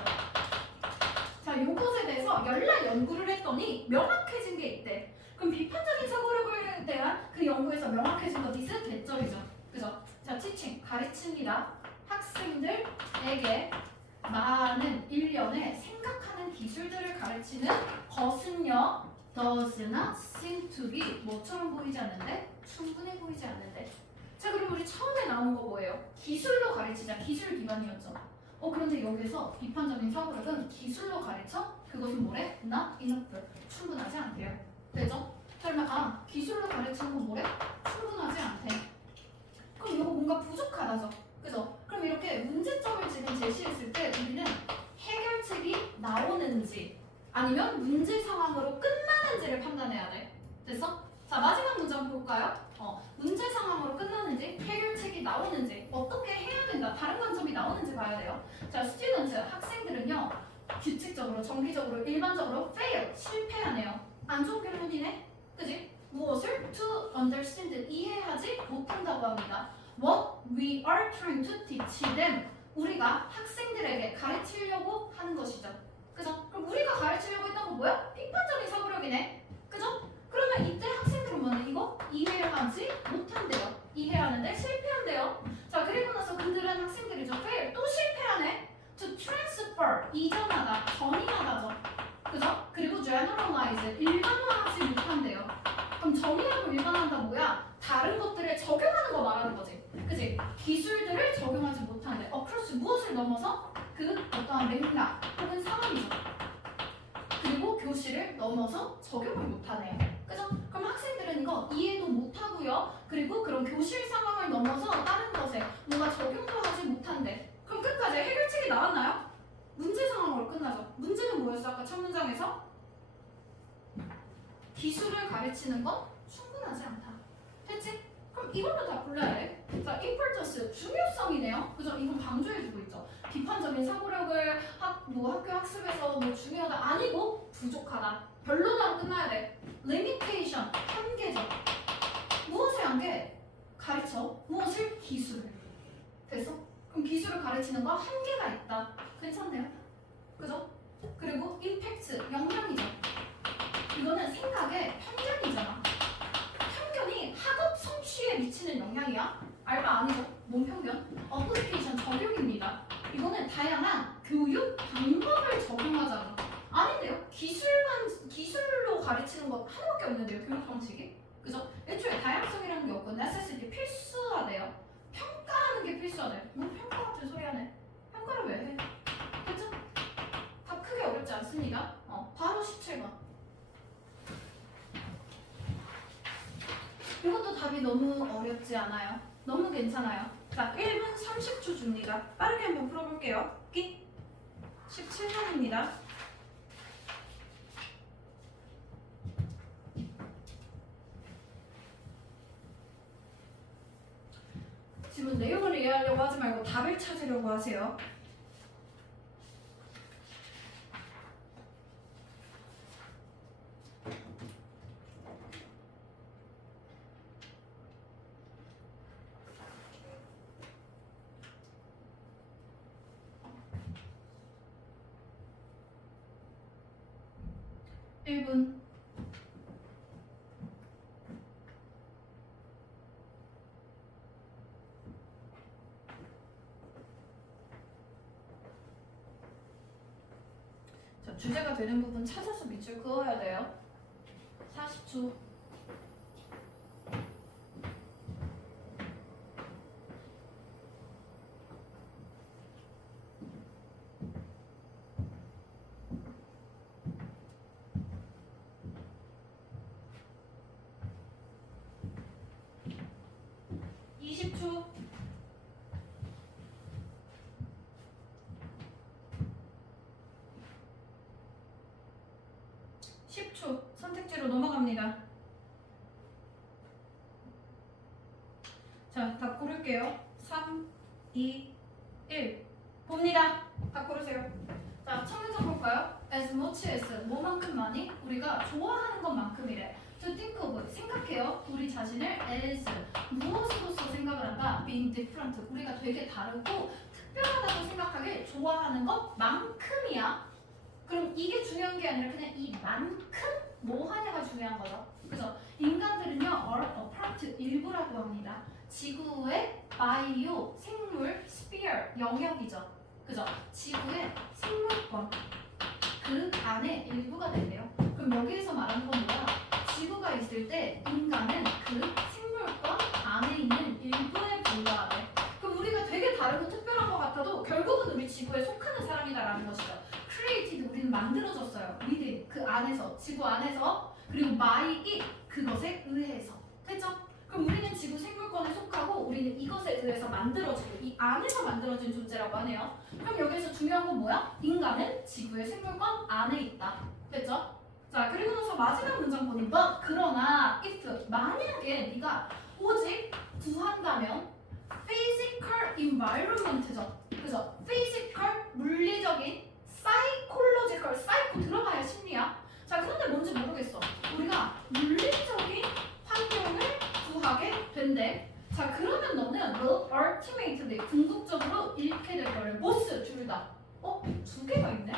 자, 요것에 대해서 연락 연구를 했더니 명확해진 게 있대. 그럼 비판적인 사고력에 대한 그 연구에서 명확해진 거 디스 대점이죠. 그죠? 자, teaching 가르칩니다. 학생들에게 많은 일련의 생각하는 기술들을 가르치는 것은요. does not seem to be 뭐처럼 보이지 않는데? 충분해 보이지 않는데. 자, 그럼 우리 처음에 나온 거 뭐예요? 기술로 가르치자. 기술 기반이었죠. 그런데 여기서 비판적인 사고력은 기술로 가르쳐? 그것은 뭐래? not enough. 충분하지 않대요. 되죠? 그러면 기술로 가르치는 건 뭐래? 충분하지 않대. 그럼 이거 뭔가 부족하다죠. 그죠? 그럼 이렇게 문제점을 지금 제시했을 때 우리는 해결책이 나오는지 아니면 문제 상황으로 끝나는지를 판단해야 돼. 됐어? 자, 마지막 문제 한번 볼까요? 문제 상황으로 끝나는지 해결책이 나오는지 어떻게 해야 된다. 다른 관점이 나오는지 봐야 돼요. 자, 스튜던트 학생들은요. 규칙적으로, 정기적으로, 일반적으로 fail, 실패하네요. 안 좋은 결론이네? 그지? 무엇을? to understand, 이해하지 못한다고 합니다. What we are trying to teach them, 우리가 학생들에게 가르치려고 하는 것이죠. 그죠? 그럼 우리가 가르치려고 했던 거 뭐야? 비판적인 사고력이네. 그죠? 그러면 이때 학생들은 뭐는 이거 이해하지 못한대요. 이해하는데 실패한대요. 자, 그리고 나서 그들은 학생들이죠. fail, 또 실패하네. to transfer, 이전하다, 전이하다죠. 그죠? 그리고 generalize, 일반화하지 못한대요. 그럼 전이하고 일반화한다 뭐야? 다른 것들을 적용하는 거 말하는 거지. 그지? 기술들을 적용하지 못한대. across, 무엇을 넘어서? 그 어떠한 맥락 혹은 상황이죠. 그리고 교실을 넘어서 적용을 못하네. 그죠? 그럼 학생들은 이거 이해도 못하고요. 그리고 그런 교실 상황을 넘어서 다른 것에 뭔가 적용도 하지 못한대. 그럼 끝까지 해결책이 나왔나요? 문제 상황으로 끝나죠. 문제는 뭐였어? 아까 첫 문장에서 기술을 가르치는 건 충분하지 않다. 됐지? 그럼 이걸로 다 골라야 돼. 자, importance, 중요성이네요. 그죠? 이건 강조해주고 있죠. 비판적인 사고력을 학교 학습에서 뭐 중요하다 아니고 부족하다. 별로다로 끝나야 돼. limitation, 한계죠. 무엇의 한계? 가르쳐. 무엇을? 기술을. 됐어? 그럼 기술을 가르치는 거 한계가 있다. 괜찮네요. 그죠? 그리고 impact, 영향이죠. 이거는 생각의 편견이잖아. 편견이 학업 성취에 미치는 영향이야? 알바 아니죠? 뭔 편견? 어플리케이션 적용입니다. 이거는 다양한 교육 방법을 적용하잖아. 아닌데요? 기술로 가르치는 것 하나밖에 없는데요, 교육 방식이. 그죠? 애초에 다양성이라는 게 없고 necessity, 필수하대요. 평가하는 게 필수하대. 뭐 평가 같은 소리 하네. 평가를 왜 해? 그죠? 답 크게 어렵지 않습니다. 바로 17번. 이것도 답이 너무 어렵지 않아요. 너무 괜찮아요. 자, 1분 30초 줍니다. 빠르게 한번 풀어볼게요. 17번입니다. 지금 내용을 이해하려고 하지 말고 답을 찾으려고 하세요. (1분) 자, 주제가 되는 부분 찾아서 밑줄 그어야 돼요. 40초. 선택지로 넘어갑니다. 자, 답 고를게요. 3, 2, 1. 봅니다. 답 고르세요. 자, 첫 문장 볼까요? As much as, 뭐만큼 많이? 우리가 좋아하는 것만큼이래. To think of, 생각해요. 우리 자신을 as, 무엇으로서 생각을 한다? Being different, 우리가 되게 다르고 특별하다고 생각하길 좋아하는 것만큼이야. 그럼 이게 중요한 게 아니라 그냥 이 만큼 뭐 하냐가 중요한 거죠. 그죠? 인간들은요, are a part, 일부라고 합니다. 지구의 바이오, 생물, sphere, 영역이죠. 그죠? 지구의 생물권, 그 안에 일부가 된대요. 그럼 그럼 여기에서 말하는 건 뭐야? 지구가 있을 때 인간은 그 생물권 안에 있는 일부에 불과하대. 그럼 우리가 되게 다르고 특별한 것 같아도 결국은 우리 지구에 속하는 사람이다라는 것이죠. created 우리는 만들어졌어요. within 그 안에서 지구 안에서 그리고 by it 그것에 의해서 됐죠? 그럼 우리는 지구 생물권에 속하고 우리는 이것에 의해서 만들어지고 이 안에서 만들어진 존재라고 하네요. 그럼 여기서 중요한 건 뭐야? 인간은 지구의 생물권 안에 있다. 됐죠? 자 그리고 나서 마지막 문장 보니 but 그러나 if 만약에 네가 오직 구한다면 physical environment죠. 그죠? physical 물리적인 psychological psycho 들어봐야 심리야. 자 그런데 뭔지 모르겠어. 우리가 물리적인 환경을 구하게 된대. 자 그러면 너는 will ultimately 궁극적으로 잃게 될 거를 both 둘 다. 두 개가 있네.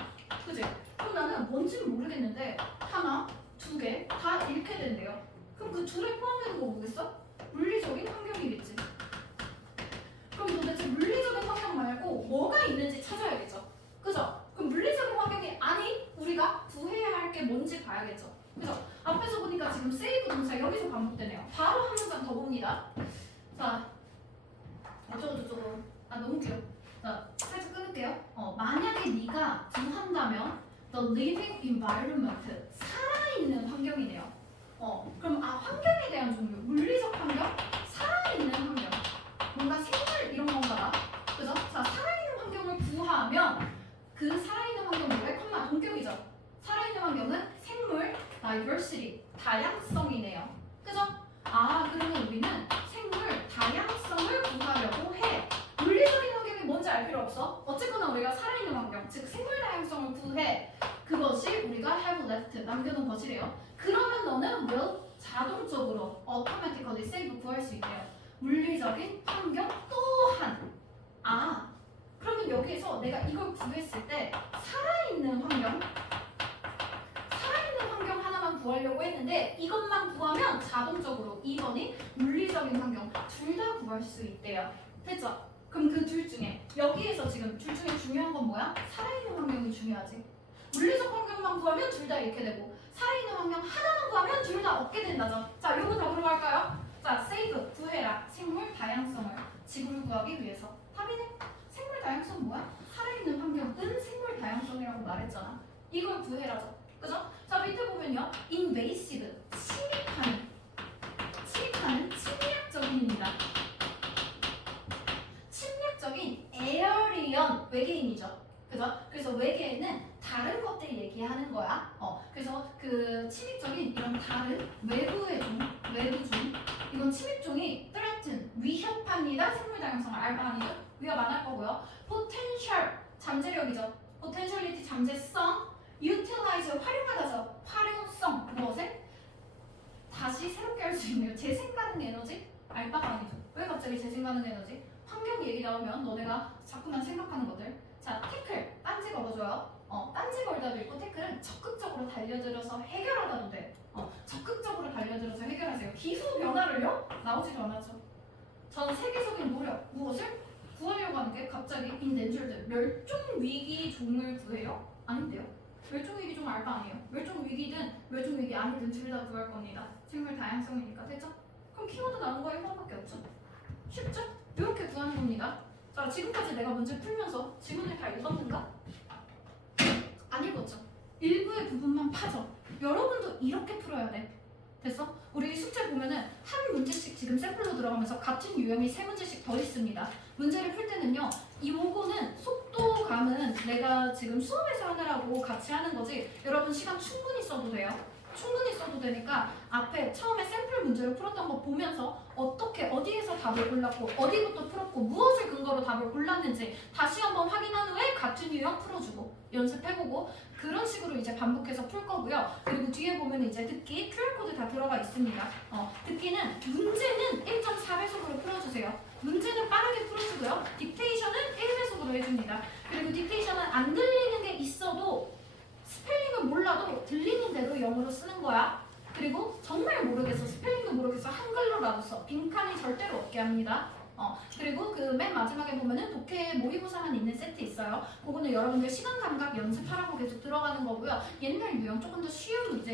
그지? 그럼 나는 뭔지는 모르겠는데 하나, 두 개 다 잃게 된대요. 그럼 그 둘에 포함되는 거 뭐겠어? 물리적인 환경이겠지. 그럼 도대체 물리적인 환경 말고 뭐가 있는지 찾아야겠죠. 그죠? 그럼 물리적인 환경이 아닌 우리가 구해야 할 게 뭔지 봐야겠죠. 그죠? 앞에서 보니까 지금 save 동사 여기서 반복되네요. 바로 한 문장 더 봅니다. 자, 어쩌고저쩌고. 너무 길어. 자, 살짝 끊을게요. 만약에 네가 구한다면 the living environment 살아있는 환경이네요. 그럼 환경에 대한 종류 물리적 환경, 살아있는 환경, 뭔가 생물 이런 건가 봐. 그죠? 자, 살아있는 환경을 구하면 그 살아있는 환경 뭐래? 컴마 동격이죠. 살아있는 환경은 생물 diversity 다양성이네요. 그죠? 그러면 우리는 생물 다양성을 구하려고 해. 물리적인 환경이 뭔지 알 필요 없어. 어쨌거나 우리가 살아있는 환경, 즉 생물 다양성을 구해. 그것이 우리가 have left 남겨놓은 것이래요. 그러면 너는 will 자동적으로 automatically save 구할 수 있대요. 물리적인 환경 또한. 그러면 여기에서 내가 이걸 구했을 때 살아있는 환경 하나만 구하려고 했는데 이것만 구하면 자동적으로 2번이 물리적인 환경 둘 다 구할 수 있대요. 됐죠? 그럼 그 둘 중에 여기에서 지금 둘 중에 중요한 건 뭐야? 살아있는 환경이 중요하지. 물리적 환경만 구하면 둘 다 잃게 되고 살아있는 환경 하나만 구하면 둘 다 얻게 된다죠. 자, 요거 답으로 갈까요? 자, save 구해라. 생물 다양성을 지구를 구하기 위해서. 답이네. 생물 다양성 뭐야? 살아있는 환경은 생물 다양성이라고 말했잖아. 이걸 구해라죠. 그죠? 자, 밑에 보면요. invasive 침입하는 침략적인입니다. 침략적인 alien 외계인이죠. 그죠? 그래서 외계인은 다른 것들 얘기하는 거야. 그래서 그 침입적인 이런 다른 외부의 종, 이건 침입종이 threaten 위협합니다. 생물 다양성을 알바 아니죠? 위협 안 할 거고요. potential 잠재력이죠. potentiality 잠재성, utilize 활용하다죠. 활용성 무엇에? 다시 새롭게 할 수 있네요. 재생 가능 에너지? 알바가 아니죠. 왜 갑자기 재생 가능 에너지? 환경 얘기 나오면 너네가 자꾸만 생각하는 것들. 자, 태클 딴지 걸어줘요. 딴지 걸다도 있고 태클은 적극적으로 달려들어서 해결하다도 돼. 적극적으로 달려들어서 해결하세요. 기후 변화를요? 나오지도 않았죠. 전 세계적인 노력 무엇을 구하려고 하는 게 갑자기 endangered 멸종 위기 종을 구해요? 아닌데요. 멸종 위기 종 알바 아니에요. 멸종 위기든 멸종 위기 아니든 둘 다 구할 겁니다. 생물 다양성이니까 됐죠? 그럼 키워드 나온 거 1번밖에 없죠. 쉽죠? 이렇게 구하는 겁니다. 자, 지금까지 내가 문제 풀면서 지문을 다 읽었는가? 안 읽었죠. 일부의 부분만 파죠. 여러분도 이렇게 풀어야 돼. 됐어? 우리 숙제 보면은 한 문제씩 지금 샘플로 들어가면서 같은 유형이 세 문제씩 더 있습니다. 문제를 풀 때는요, 이 요거는 속도감은 내가 지금 수업에서 하느라고 같이 하는 거지, 여러분 시간 충분히 써도 돼요. 충분히 써도 되니까 앞에 처음에 샘플 문제를 풀었던 거 보면서 어떻게 어디에서 답을 골랐고 어디부터 풀었고 무엇을 근거로 답을 골랐는지 다시 한번 확인한 후에 같은 유형 풀어주고 연습해보고 그런 식으로 이제 반복해서 풀 거고요. 그리고 뒤에 보면 이제 듣기 QR코드 다 들어가 있습니다. 듣기는 문제는 1.4배속으로 풀어주세요. 문제는 빠르게 풀어주고요. 딕테이션은 1배속으로 해줍니다. 그리고 딕테이션은 안 들리는 게 있어도 스펠링을 몰라도 들리는 대로 영어로 쓰는 거야. 그리고 정말 모르겠어, 스펠링도 모르겠어, 한글로라도 써. 빈칸이 절대로 없게 합니다. 그리고 그 맨 마지막에 보면은 독해 모의고사만 있는 세트 있어요. 그거는 여러분들 시간 감각 연습하라고 계속 들어가는 거고요. 옛날 유형 조금 더 쉬운 문제입니다.